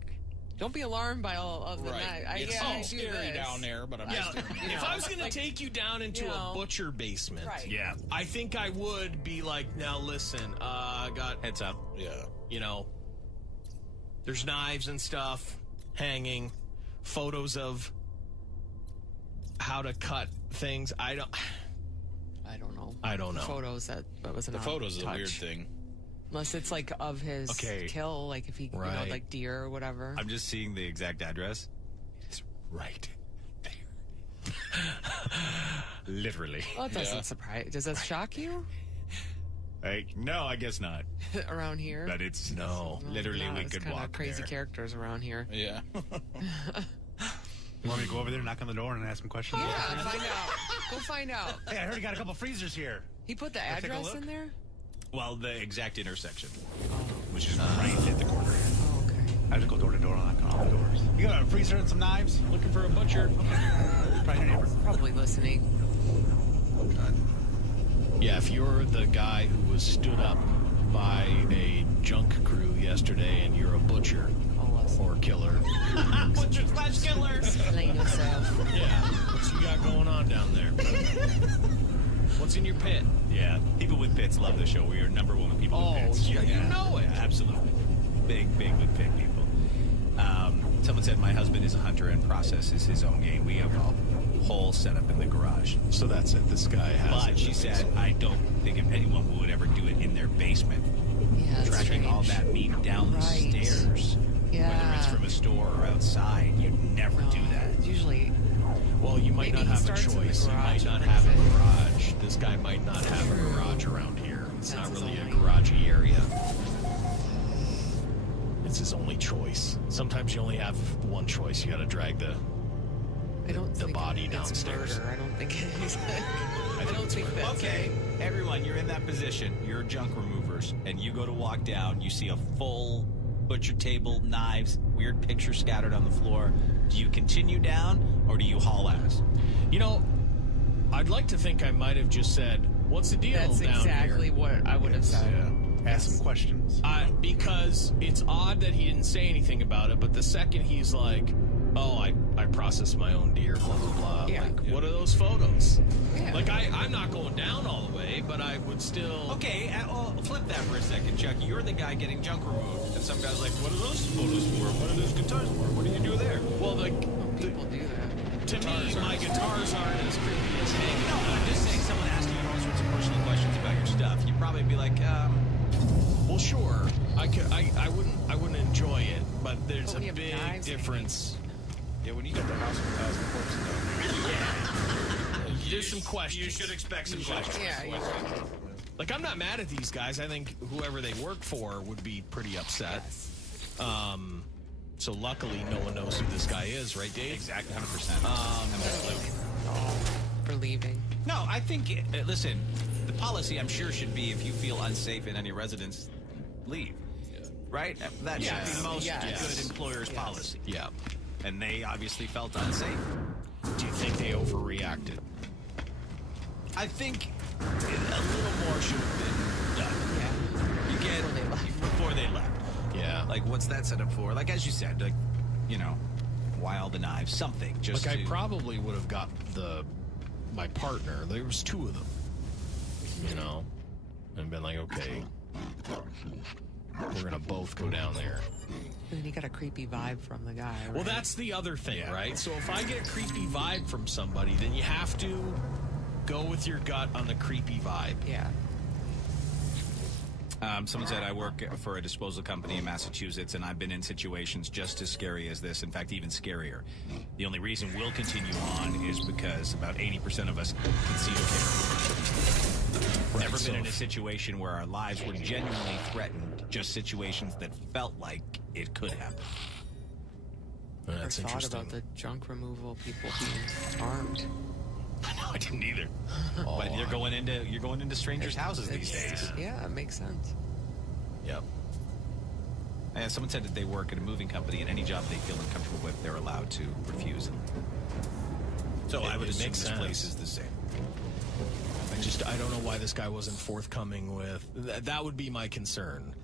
don't be alarmed by all of the right. knives. It's I all do scary this. down there, but I'm Yeah, just if I was going to take you down into a butcher basement, Right. Yeah. I think I would be like, now listen, I got Heads up. yeah. There's knives and stuff hanging, photos how to cut things. I don't know. Photos that was an The odd photos is a touch. weird thing. Unless it's like of his kill, like if he, Right. like deer or whatever. I'm just seeing the exact address. It's right there. Literally. Well, it doesn't surprise. Does that shock you No, I guess not. around here? But it's No. literally we It's could kind walk of crazy there. characters around here. Yeah. You want me to go over there, knock on the door, and ask him questions? Yeah, find out. Go find out. Hey, I heard he got a couple freezers here. He put the Wanna take a address look? in there? Well, the exact intersection, which is right at the corner. Oh, okay. I just go door to door, knock on all the doors. You got a freezer and some knives? Looking for a butcher. Probably your neighbor. Probably listening. Yeah, if you're the guy who was stood up by a junk crew yesterday and you're a butcher or killer. Butcher / killer. Explain yourself. Yeah, what's you got going on down there? What's in your pit? Yeah, people with pits love the show. We are number one with people with pits. Yeah, you know it. Absolutely. Big with pit people. Someone said my husband is a hunter and processes his own game. We have a whole setup in the garage. So that's it. This guy has But it. she said, I don't think of anyone who would ever do it in their basement. Yeah, that's Dragging all strange. that meat down the stairs. Yeah. Whether it's from a store or outside, you'd never do that. Usually, Well, you might maybe not he have a starts in the choice. You garage might not and have a brings it. garage. This guy might not have a garage around here. It's not really a garagey area. It's his only choice. Sometimes you only have one choice. You got to drag the body it's downstairs. murder. I don't think he's. I don't think that's Okay, everyone, you're in that position. You're junk removers, and you go to walk down. You see a full butcher table, knives, weird pictures scattered on the floor. Do you continue down, or do you haul ass? You know, I'd like to think I might have just said, "What's the deal That's down exactly here?" what I would have said. Ask some questions. Because it's odd that he didn't say anything about it, but the second he's like, "Oh, I process my own deer," blah blah blah. Yeah. Like, what are those photos? Yeah. Like I'm not going down all the way, but I would still. Okay, flip that for a second, Chucky. You're the guy getting junk removed, and some guy's like, "What are those photos for? What are those guitars for? What do you do there?" Well, People do that. to me, my guitars aren't as creepy as him. No, I'm just saying, someone asked you all sorts of personal questions about your stuff. You'd probably be like, Well, sure, I wouldn't enjoy it, but there's But a when you have big knives, difference. Yeah, when you got the house with 1,000 corpses down There's some questions. you should expect some questions. Yeah. Like, I'm not mad at these guys. I think whoever they work for would be pretty upset. So luckily, no one knows who this guy is, right, Dave? Exactly, 100%. For leaving. No, I think, listen, the policy, I'm sure, should be if you feel unsafe in any residence, leave. Right? That should be most good employer's policy. Yeah. And they obviously felt unsafe. Do you think they overreacted? I think a little more should have been done. Yeah. You get before they left. Yeah. Like, what's that set up for? Like, as you said, like, you know, why all the knives? Something. Just Like, to... I probably would have got my partner. There was two of them. You know? And been like, okay, we're going to both go down there. And then you got a creepy vibe from the guy. Right? Well, that's the other thing, right? So if I get a creepy vibe from somebody, then you have to go with your gut on the creepy vibe. Yeah. Someone said, I work for a disposal company in Massachusetts, and I've been in situations just as scary as this. In fact, even scarier. The only reason we'll continue on is because about 80% of us can see okay. Never been in a situation where our lives were genuinely threatened, just situations that felt like it could happen. That's Never thought interesting. about the junk removal people being armed. No, I didn't either. But you're going into strangers' houses these days. Yeah, it makes sense. Yep. And someone said that they work at a moving company, and any job they feel uncomfortable with, they're allowed to refuse. So I would It assume makes this place sense. is the same. I don't know why this guy wasn't forthcoming with... That would be my concern.